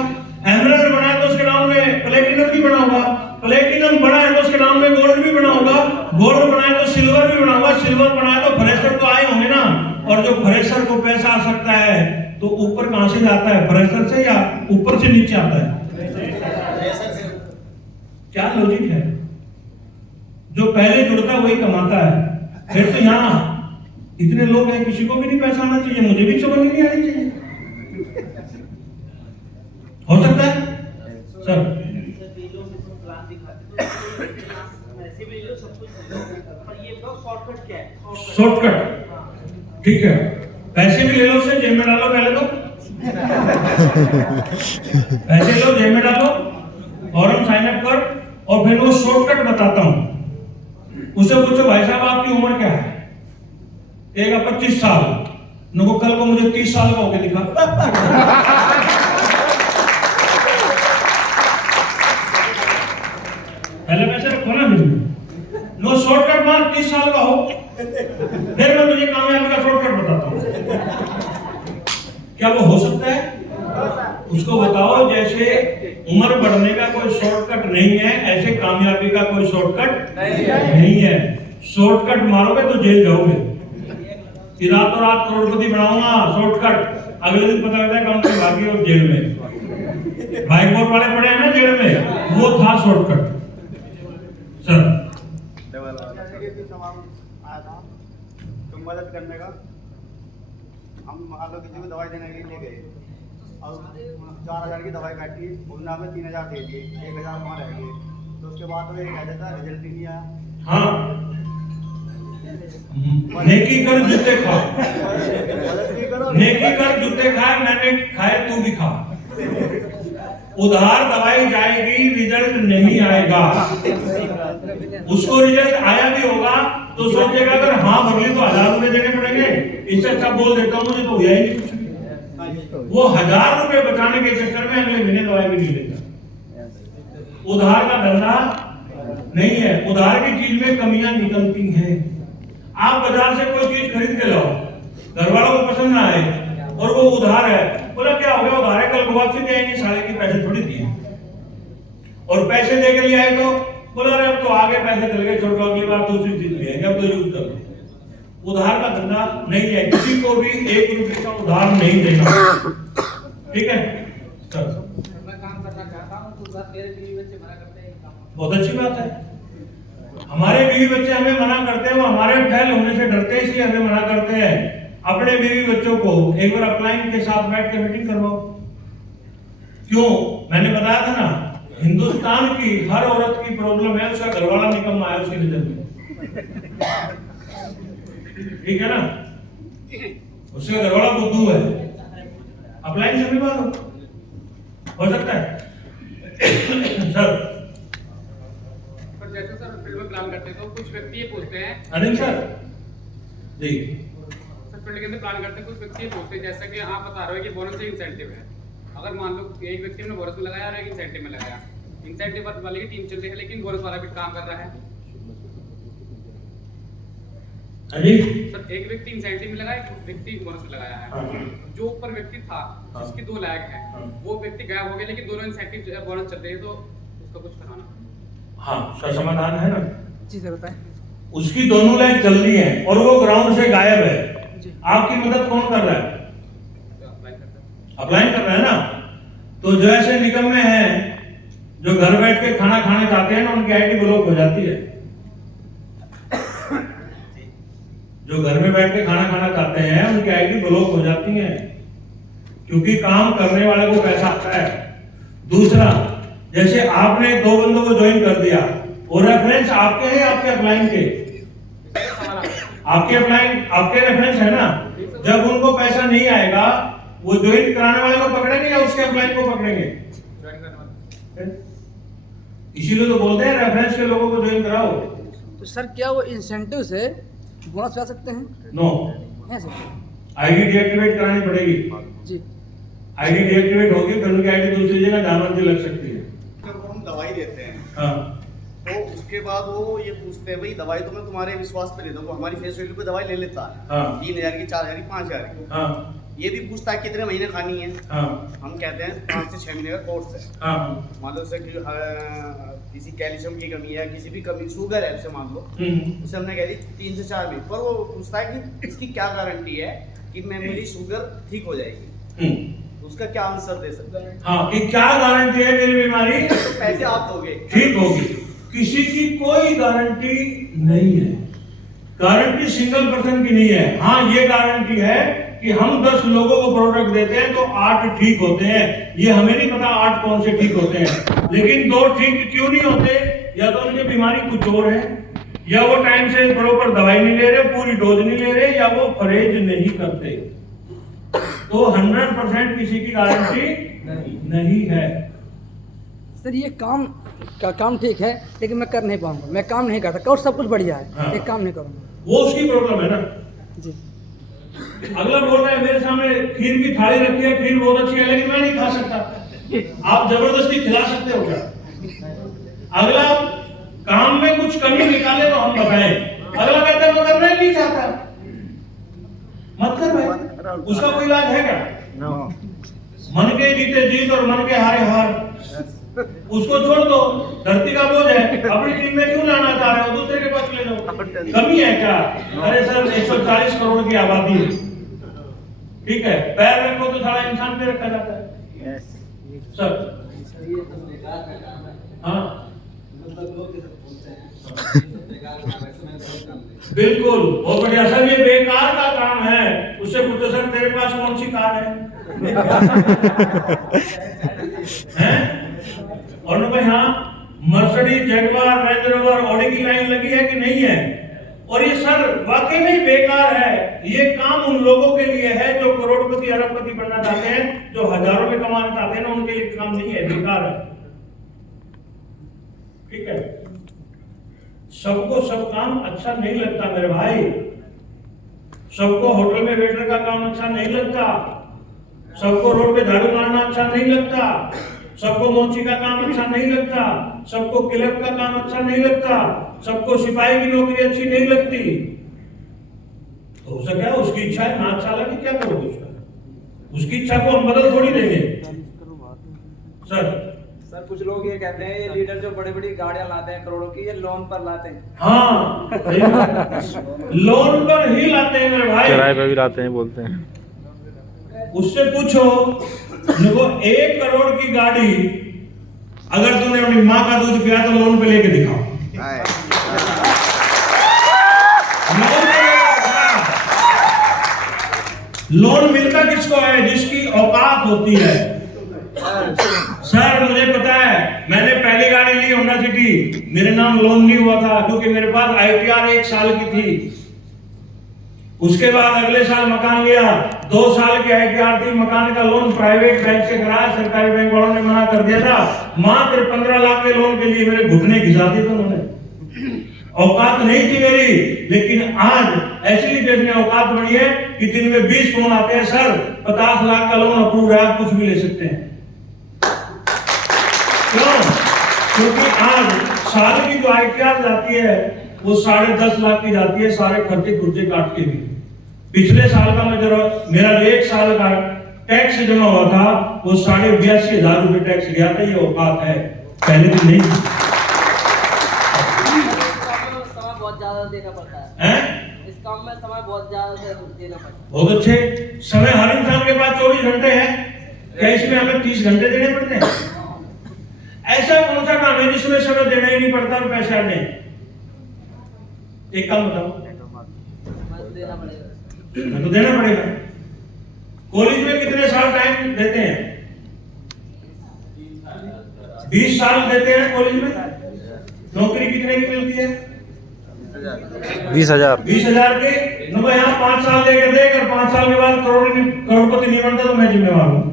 एमरल्ड बना तो उसके डाउन में प्लेटिनम भी बना होगा, प्लेटिनम बना है तो उसके डाउन में गोल्ड भी बना होगा, गोल्ड बना है तो सिल्वर भी बना होगा, सिल्वर बना है तो फ्रेशर तो आए होंगे ना। और जो फ्रेशर को पैसा आ सकता है तो ऊपर कहां से जाता है? फ्रेशर से या ऊपर से नीचे आता है? क्या लॉजिक है? जो पहले जुड़ता है वही कमाता है। फिर तो यहाँ इतने लोग हैं, किसी को भी नहीं पैसा आना चाहिए, मुझे भी चबल नहीं आनी चाहिए। हो सकता है सर? प्लान दिखाते तो ऐसे भी लो सब कुछ, पर ये बताओ शॉर्टकट क्या है? शॉर्टकट ठीक है, पैसे भी ले लो, उसे जेब में डालो, पहले तो पैसे लो, जेब में डालो, फॉर्म साइन अप कर, और फिर वो शॉर्टकट बताता हूं। उसे पूछो भाई साहब आपकी उम्र क्या है? कहेगा 25 साल। नुको कल को मुझे 30 साल का होके दिखा। पहले पैसे रखो ना, नो शॉर्टकट मार, 30 साल का हो, फिर मैं तुझे कामयाबी का शॉर्टकट बताता हूं। क्या वो हो सकता है? उसको बताओ जैसे उम्र बढ़ने का कोई शॉर्टकट नहीं है, ऐसे कामयाबी का कोई शॉर्टकट नहीं है। शॉर्टकट मारोगे तो जेल जाओगे। कि रातों रात करोड़पति बनाऊंगा, शॉर्टकट, अगले दिन पता लगता है कंपनी भागी और जेल में। बाइक बोर्ड वाले पड़े हैं ना जेल में, वो था शॉर्टकट। सर तो मदद करने का, हम मान लो किसी को दवाई देने के लिए ले गए और 4000 की दवाई बैठी, उन्होंने हमें 3000 दे दिए, 1000 वहाँ रह गए, तो उसके बाद तो ये कह देता रिजल्ट ही नहीं आया। हाँ, नेकी कर जूते खा, नेकी कर जूते खाए, मैंने खाए तू भी खा। उधार दवाई जाएगी, रिजल्ट नहीं आएगा। उसको रिजल्ट आया भी होगा तो सोचेगा अगर हाँ भर ली तो 1000 रुपए देने पड़ेंगे, इससे अच्छा बोल देता हूँ मुझे तो हुआ ही नहीं कुछ। वो 1000 रुपए बचाने के चक्कर में अगले महीने दवाई भी नहीं लेगा। उधार का धंधा नहीं है, उधार की चीज में कमियां निकलती हैं। आप बाजार से कोई चीज खरीद के लाओ, घर वालों को पसंद ना आए और वो उधार है, बोला क्या हो गया, उधार है, कल वापसी देंगे, साले के पैसे थोड़ी दिए। और पैसे दे के लिए आए तो बोला अरे अब तो आगे पैसे चल गए, छोड़ो अगली बार दूसरी चीज लेंगे, अब तो यूज कर लो। उधार का धंधा नहीं है, किसी को भी 1 रुपए का उधार नहीं देना। ठीक है सर? मैं काम करना चाहता हूँ तो मेरे बीवी बच्चे मना करते हैं काम। बहुत अच्छी बात है। हमारे बीवी बच्चे हमें मना करते हैं, वो हमारे फेल होने से डरते हैं, इसलिए हमें मना करते हैं। अपने बीवी बच्चों को एक बार अपलाइन के साथ बैठ के मीटिंग करवाओ। क्यों? मैंने बताया था ना, हिंदुस्तान की हर औरत की प्रॉब्लम है उसका घरवाला निकम्मा है उसकी नजर में। ठीक है ना? उसका घरवाला बुद्धू है। अपलाइन से भी बात हो सकता है सर? जैसे सर फिल्म प्लान करते हैं तो कुछ व्यक्ति ये पूछते हैं अनिल सर जी, सर इस फील्ड के अंदर प्लान करते हैं, कुछ व्यक्ति पूछते हैं जैसा कि आप बता रहे हो कि बोनस से इंसेंटिव है। अगर मान लो एक व्यक्ति ने बोनस में लगाया और एक इंसेंटिव में लगाया, इंसेंटिव वाले की टीम चल रही है लेकिन बोनस वाला भी काम कर रहा है। अजी सर एक व्यक्ति इंसेंटिव में लगाया, एक व्यक्ति बोनस में लगाया है। जो ऊपर व्यक्ति था जिसकी 2 लाख है, वो व्यक्ति गायब हो गया लेकिन दोनों इंसेंटिव बोनस चल रहे हैं, तो उसका कुछ कराना। हाँ, उसका समाधान है ना। जी सर बताएं। उसकी दोनों लाइन चल रही है और वो ग्राउंड से गायब है, आपकी मदद कौन कर रहा है? अप्लाई कर रहा है ना। तो जो ऐसे निगम में है जो घर बैठ के खाना खाने चाहते हैं ना, उनकी आईडी ब्लॉक हो जाती है। जो घर में बैठ के खाना खाना चाहते हैं उनकी आईडी ब्लॉक हो जाती है, क्योंकि काम करने वाले को पैसा आता है। दूसरा, जैसे आपने 2 बंदों को ज्वाइन कर दिया, और रेफरेंस आपके हैं आपके अपलाइन के? आपके अपलाइन, आपके रेफरेंस है ना। जब उनको पैसा नहीं आएगा, वो ज्वाइन कराने वाले को पकड़ेंगे या उसके अपलाइन को पकड़ेंगे? इसीलिए तो बोलते हैं रेफरेंस के लोगों को ज्वाइन कराओ। तो सर क्या वो इंसेंटिव से बोनस पा सकते हैं? नो, है सर। आईडी डीएक्टिवेट करानी पड़ेगी। जी। आईडी डीएक्टिवेट होगी फिर उनकी आईडी दूसरी जगह जहां मर्जी लग सकती है। जब हम दवाई देते हैं हाँ, तो उसके बाद वो ये पूछते हैं भाई दवाई तो मैं तुम्हारे विश्वास पे लेता हूँ, हमारी फेस वैल्यू पे दवाई ले लेता है। हाँ। 3000 की, 4000 की, 5000 की। हाँ, ये भी पूछता है कितने महीने खानी है। हाँ, हम कहते हैं 5 से 6 महीने का कोर्स है। हाँ, मान लो कि किसी कैल्शियम की कमी है, किसी भी कमी, शुगर है, उसे मान लो उसे हमने कह दी 3 से 4 महीने, पर वो पूछता है कि इसकी क्या गारंटी है कि मेरी शुगर ठीक हो जाएगी। उसका क्या आंसर दे सकता है? हाँ, कि क्या गारंटी है मेरी बीमारी तो पैसे आप दोगे, ठीक होगी? किसी की कोई गारंटी नहीं है। गारंटी सिंगल पर्सन की नहीं है। हाँ, ये गारंटी है कि हम 10 लोगों को प्रोडक्ट देते हैं तो 8 ठीक होते हैं। ये हमें नहीं पता 8 कौन से ठीक होते हैं, लेकिन 2 ठीक क्यों नहीं होते? या तो उनकी बीमारी कुछ और है, या वो टाइम से प्रॉपर दवाई नहीं ले रहे, पूरी डोज नहीं ले रहे, या वो परहेज नहीं करते। तो 100% किसी की गारंटी नहीं है। सर ये काम ठीक है लेकिन मैं कर नहीं पाऊंगा, मैं काम नहीं करता और सब कुछ बढ़िया है। हाँ। एक काम नहीं करूंगा। वो उसकी प्रॉब्लम है ना। जी। अगला बोल रहा है मेरे सामने खीर की थाली रखी है, खीर बहुत अच्छी है लेकिन मैं नहीं खा सकता। आप जबरदस्ती खिला सकते हो क्या? अगला काम में कुछ कमी निकाले तो हम बताएं। अगला कहता है मैं करना ही नहीं चाहता, मत कर भाई। उसका कोई इलाज है क्या? मन के जीते जीत और मन के हारे हार। उसको छोड़ दो, धरती का बोझ है, अपनी टीम में क्यों लाना चाह रहे हो? दूसरे के पास ले जाओ। कमी है क्या? अरे सर 140 करोड़ की आबादी है, ठीक है, पैर रखो तो सारा इंसान पे रखा जाता है सर। हाँ बिल्कुल, बहुत बढ़िया सर। ये बेकार का काम है। उससे पूछो सर तेरे पास कौन सी कार है? हैं? और ना भाई, हाँ, Mercedes, Jaguar, range rover, Audi की लाइन लगी है कि नहीं है? और ये सर वाकई में बेकार है। ये काम उन लोगों के लिए है जो करोड़पति अरबपति बनना चाहते हैं, जो हजारों में कमाना चाहते हैं ना, उनके लिए काम नहीं है, बेकार है। ठीक है, सबको सब काम अच्छा नहीं लगता मेरे भाई। सबको होटल में वेटर का काम अच्छा नहीं लगता, सबको रोड पे झाड़ू मारना अच्छा नहीं लगता, सबको मोची का काम अच्छा नहीं लगता, सबको क्लर्क का काम अच्छा नहीं लगता, सबको सिपाही की नौकरी अच्छी नहीं लगती। तो हो सके उसकी इच्छा है, ना अच्छा लगे क्या करोगे उसका? उसकी इच्छा को हम बदल थोड़ी देंगे सर। सर कुछ लोग ये कहते हैं ये लीडर जो बड़ी बड़ी गाड़ियां लाते हैं करोड़ों की, ये लोन पर लाते हैं। हाँ, लोन पर ही लाते हैं मेरे भाई, किराए पे भी लाते हैं बोलते हैं। उससे पूछो, देखो 1 करोड़ की गाड़ी अगर तुमने अपनी माँ का दूध पिया तो लोन पे लेके दिखाओ। लोन मिलता किसको है? जिसकी औकात होती है। सर मुझे पता है, मैंने पहली गाड़ी ली होंडा सिटी, मेरे नाम लोन नहीं हुआ था क्योंकि मेरे पास ITR 1 साल की थी। उसके बाद अगले साल मकान लिया, 2 साल की ITR थी, मकान का लोन प्राइवेट बैंक से कराया, सरकारी बैंक वालों ने मना कर दिया था। मात्र 15 लाख के लोन के लिए मेरे घुटने घिसा दिए थे उन्होंने। औकात नहीं थी मेरी, लेकिन आज ऐसी देश में औकात बनी है कि दिन में 20 फोन आते हैं, सर 50 लाख का लोन अप्रूव है, आप कुछ भी ले सकते हैं। क्यों? क्योंकि आज साल की जो ITR जाती है वो 10.5 लाख की जाती है, सारे खर्चे खुर्चे काट के भी। पिछले साल का मेरा 1 साल का टैक्स जमा हुआ था, वो 82,500 रुपए टैक्स गया था। ये औकात है, पहले भी नहीं। समय बहुत ज्यादा देना पड़ता है, इस काम में समय बहुत ज्यादा देना पड़ता है। बहुत अच्छे। समय हर इंसान के पास 24 घंटे हैं, क्या इसमें हमें 30 घंटे देने पड़ते हैं? ऐसा कौन सा काम है जिसमें समय देना ही नहीं पड़ता और पैसे आते हैं? एक काम बताओ, देना पड़ेगा, मैं तो देना पड़ेगा। कॉलेज में कितने साल टाइम देते हैं? 20 साल देते हैं कॉलेज में। नौकरी कितने की मिलती है? 20,000। 20,000 के। यहाँ 5 साल देकर देकर 5 साल के बाद करोड़पति नहीं बनता तो मैं जिम्मेवार हूं।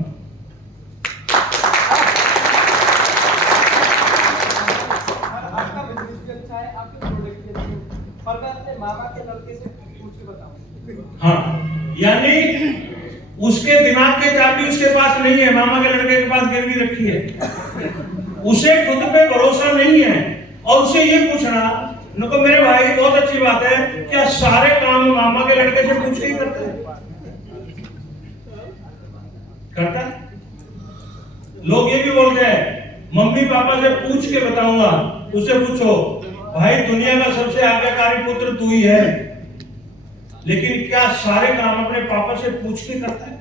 हाँ, यानी उसके दिमाग के चाबी उसके पास नहीं है, मामा के लड़के के पास गिरवी रखी है। उसे खुद पे भरोसा नहीं है और उसे ये पूछना नको, मेरे भाई बहुत अच्छी बात है, क्या सारे काम मामा के लड़के से पूछ के ही करते हैं? करता? लोग ये भी बोलते हैं मम्मी पापा से पूछ के बताऊंगा। उससे पूछो भाई, दुनिया का सबसे आज्ञाकारी पुत्र तू ही है, लेकिन क्या सारे काम अपने पापा से पूछ के करता है?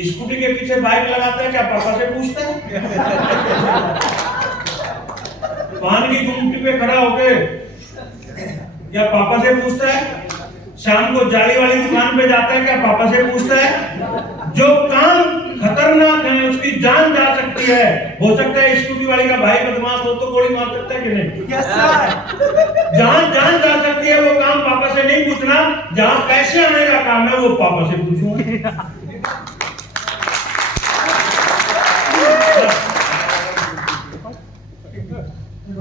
स्कूटी के पीछे बाइक लगाता है, क्या पापा से पूछता है? पान की गुमटी पे खड़ा होके क्या पापा से पूछता है? शाम को जाली वाली दुकान पे जाता है, क्या पापा से पूछता है? जो काम खतरनाक है, उसकी जान जा सकती है, हो सकता है स्कूटी वाली का भाई बदमाश हो तो गोली मार सकता है कि नहीं? जान जा सकती है, वो काम पापा से नहीं पूछना। जहां पैसे आने का काम है वो पापा से पूछूंगा।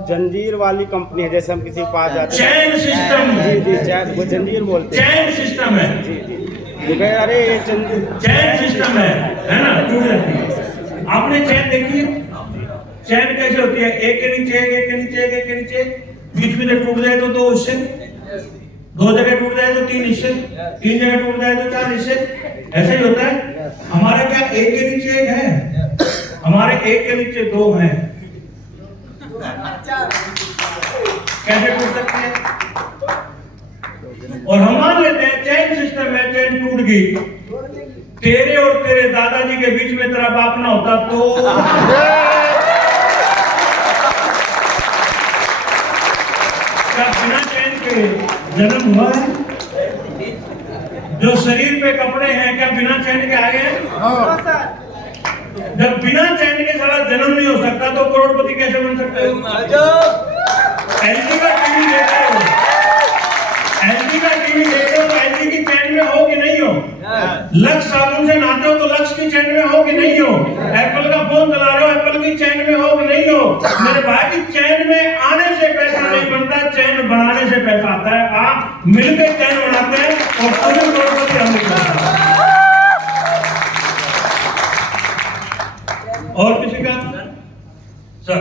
जंजीर वाली कंपनी है, जैसे हम किसी के पास जाते हैं, चैन सिस्टम। जी, वो जंजीर बोलते हैं। चैन सिस्टम है। जी, अरे ये चैन सिस्टम है ना, टूट जाती है। आपने चैन देखी है? चैन कैसे होती है? एक के नीचे एक के नीचे एक के नीचे, बीच में से टूट जाए तो 2 हिस्से, 2 जगह टूट जाए तो 3 हिस्से, 3 जगह टूट जाए तो 4 हिस्से। ऐसे ही होता है। हमारे क्या एक के नीचे एक है? हमारे एक के नीचे 2 हैं। कैसे टूट सकते हैं? और हम मान लेते हैं चैन सिस्टम है, चैन टूट गई। तेरे और तेरे दादाजी के बीच में तेरा बाप ना होता तो क्या बिना चैन के जन्म हुआ है? जो शरीर पे कपड़े हैं क्या बिना चैन के आए हैं? जब बिना चैन के सारा जन्म नहीं हो सकता तो करोड़पति कैसे बन सकते हो? एलजी का टीवी देख रहे हो, एलजी का टीवी देख रहे हो तो एलजी की चैन में हो कि नहीं हो? लक्स साबुन से नहाते हो तो लक्स की चैन में हो कि नहीं हो? एप्पल का फोन चला रहे हो, एप्पल की चैन में हो कि नहीं हो? मेरे भाई की चैन में आने से पैसा नहीं बनता, चैन बनाने से पैसा आता है। आप मिलकर चैन बनाते हैं और पूरे करोड़पति हम निकलते हैं। और किसी का? सर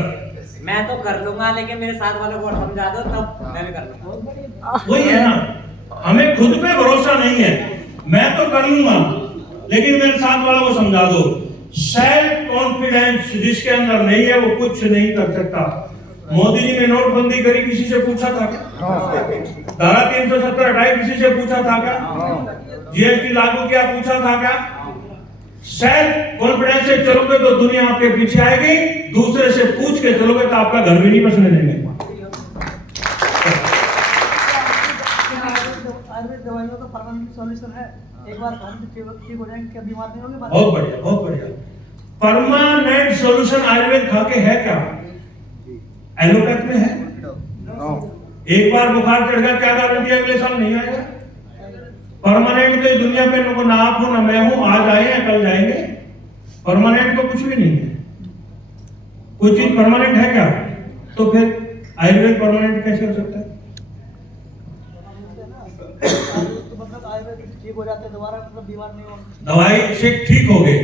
मैं तो कर लूंगा, लेकिन मेरे साथ वालों को समझा दो तब मैं भी कर लूंगा। वही है ना, हमें खुद पे भरोसा नहीं है। मैं तो कर लूंगा, लेकिन मेरे साथ वालों को समझा दो। सेल्फ कॉन्फिडेंस जिसके अंदर नहीं है वो कुछ नहीं कर सकता। मोदी जी ने नोटबंदी करी, किसी से पूछा था क्या? धारा 370 हटाई, किसी से पूछा था क्या? GST लागू किया, पूछा था क्या? सेल्फ कॉन्फिडेंस से चलोगे तो दुनिया आपके पीछे आएगी, दूसरे से पूछ के चलोगे तो आपका घर भी नहीं बसने देंगे। आयुर्वेद दवाइयों का परमानेंट सॉल्यूशन है, एक बार ठीक हो जाएंगे, क्या बीमार नहीं होंगे? बहुत बढ़िया, बहुत बढ़िया। परमानेंट सॉल्यूशन आयुर्वेद खा के है क्या? एलोपैथ में है? एक बार बुखार चढ़ गया, क्या गारंटी है अगले साल नहीं आएगा? परमानेंट तो दुनिया पे ना आप हो ना मैं हूं, आज आए हैं कल जाएंगे। परमानेंट तो कुछ भी नहीं है। कोई चीज परमानेंट है क्या? तो फिर आयुर्वेद परमानेंट कैसे हो सकता है? दवाई में ठीक हो जाते हैं दोबारा, मतलब बीमार नहीं होंगे। दवाई से ठीक हो गए,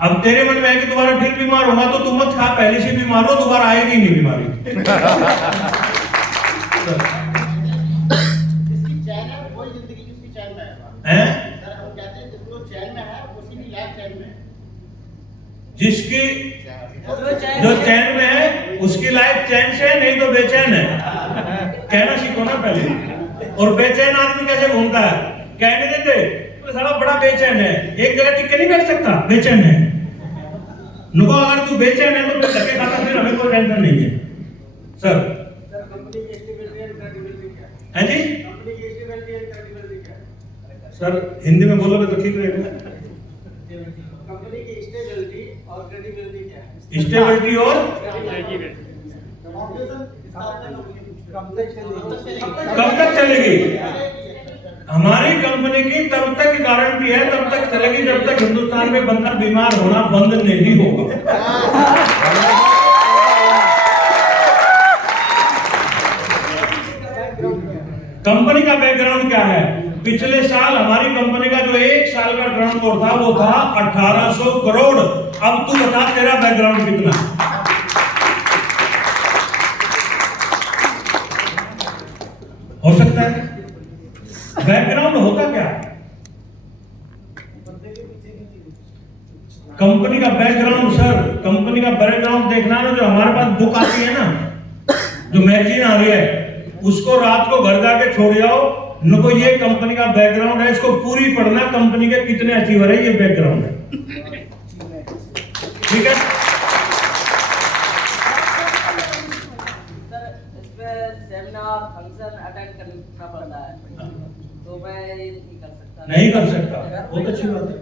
अब तेरे मन में है कि दोबारा फिर बीमार होगा तो तू मत खा, पहले से बीमार हो, दोबारा आएगी नहीं बीमारी। जिसकी चैन है वही जिंदगी की उसकी चैन में है हैं? सर, हम कहते हैं जिसको चैन में है उसी की लाइफ चैन में है। जिसकी जो चैन में है उसकी लाइफ चैन से है, नहीं तो बेचैन है। कहना सीखो ना पहले। और बेचैन आदमी कैसे घूमता है, कहने देते तो साला बड़ा बेचैन है, एक जगह टिक के नहीं बैठ सकता, बेचैन है। नुको अगर तू बेचैन है तो फिर धक्के खाता, फिर हमें कोई टेंशन नहीं है। सर कंपनी की स्टेबिलिटी एंड क्रेडिबिलिटी क्या है? हैं जी? कंपनी की स्टेबिलिटी एंड क्रेडिबिलिटी क्या है? सर हिंदी में बोलोगे तो ठीक रहेगा। कंपनी की स्टेबिलिटी और क्रेडिबिलिटी क्या है? स्टेबिलिटी और कब तक चलेगी? हमारी कंपनी की तब तक गारंटी है, तब तक चलेगी जब तक हिंदुस्तान में बंदा बीमार होना बंद नहीं होगा। कंपनी का बैकग्राउंड क्या है? पिछले साल हमारी कंपनी का जो 1 साल का टर्नओवर था वो था 1800 करोड़। अब तू बता तेरा बैकग्राउंड कितना? हो सकता है बैकग्राउंड होता क्या है? कंपनी का बैकग्राउंड सर, कंपनी का बैकग्राउंड देखना ना, जो हमारे पास बुक आती है ना, जो मैगजीन आ रही है, उसको रात को घर जाके छोड़ जाओ, नको ये कंपनी का बैकग्राउंड है, इसको पूरी पढ़ना, कंपनी के कितने अचीवर है, ये बैकग्राउंड है। ठीक है सर, इसमें सेमिनार फंक्शन अटेंड करना पड़ता है, तो मैं ये नहीं कर सकता। नहीं कर सकता, बहुत अच्छी बात है।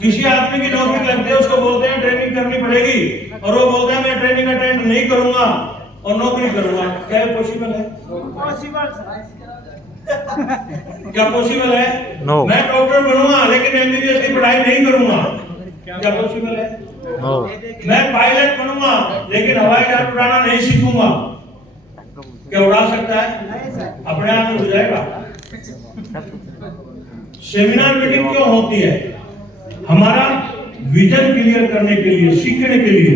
किसी आदमी की नौकरी लगती है, उसको बोलते हैं ट्रेनिंग करनी पड़ेगी, और वो बोलता है मैं ट्रेनिंग अटेंड नहीं करूंगा और नौकरी करूंगा। क्या ये पॉसिबल है? Possible sir. क्या पॉसिबल है? No. मैं डॉक्टर बनूंगा लेकिन एमबीबीएस की पढ़ाई नहीं करूंगा। क्या पॉसिबल है? No. मैं पायलट बनूंगा लेकिन हवाई जहाज उड़ाना नहीं सीखूंगा। क्या उड़ा सकता है? अपने आप में हो जाएगा। सेमिनार मीटिंग क्यों होती है? हमारा विजन क्लियर करने के लिए, सीखने के लिए।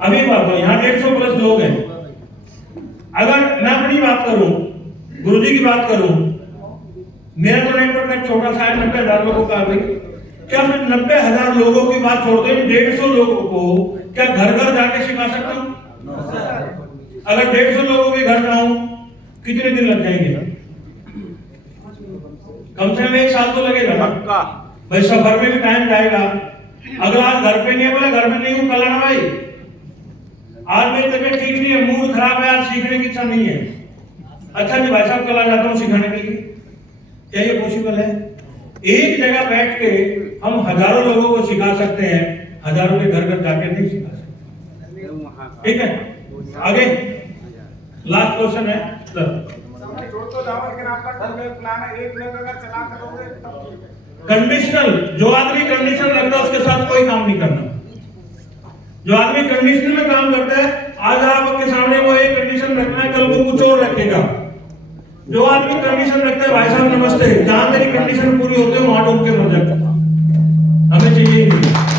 अभी बात हो, यहाँ 150 प्लस लोग हैं। अगर मैं अपनी बात करूं, गुरुजी की बात करूं, मेरा तो नेटवर्क छोटा सा है, 90,000 लोगों का। अभी क्या मैं 90,000 लोगों की बात छोड़ते हुए 150 लोगों को क्या घर घर जाके सिखा सकता हूं? अगर 150 लोगों के घर जाऊं, कितने दिन लग जाएंगे? कम से कम 1 साल तो लगेगा ना। भाई सफर में भी टाइम जाएगा। अगर आज घर पे नहीं है, बोला घर में नहीं हूं, कल आना भाई, आज मेरी तबीयत ठीक नहीं है, मूड खराब है, आज सीखने की इच्छा नहीं है। अच्छा जी भाई साहब, कल आ जाता हूँ सिखाने के लिए। क्या ये पॉसिबल है? एक जगह बैठ के हम हजारों लोगों को सिखा सकते हैं, हजारों के घर घर जाके नहीं सिखा सकते। ठीक है, आगे लास्ट क्वेश्चन है सर। कंडीशनल, जो आदमी कंडीशन रखता है उसके साथ कोई काम नहीं करना। जो आदमी कंडीशन में काम करता है, आज आपके सामने वो एक कंडीशन रखना है, कल वो कुछ और रखेगा। जो आदमी कंडीशन रखता है, भाई साहब नमस्ते, जहां तेरी कंडीशन पूरी होती है वहां डूब के मर जाता है। हमें चाहिए ही नहीं।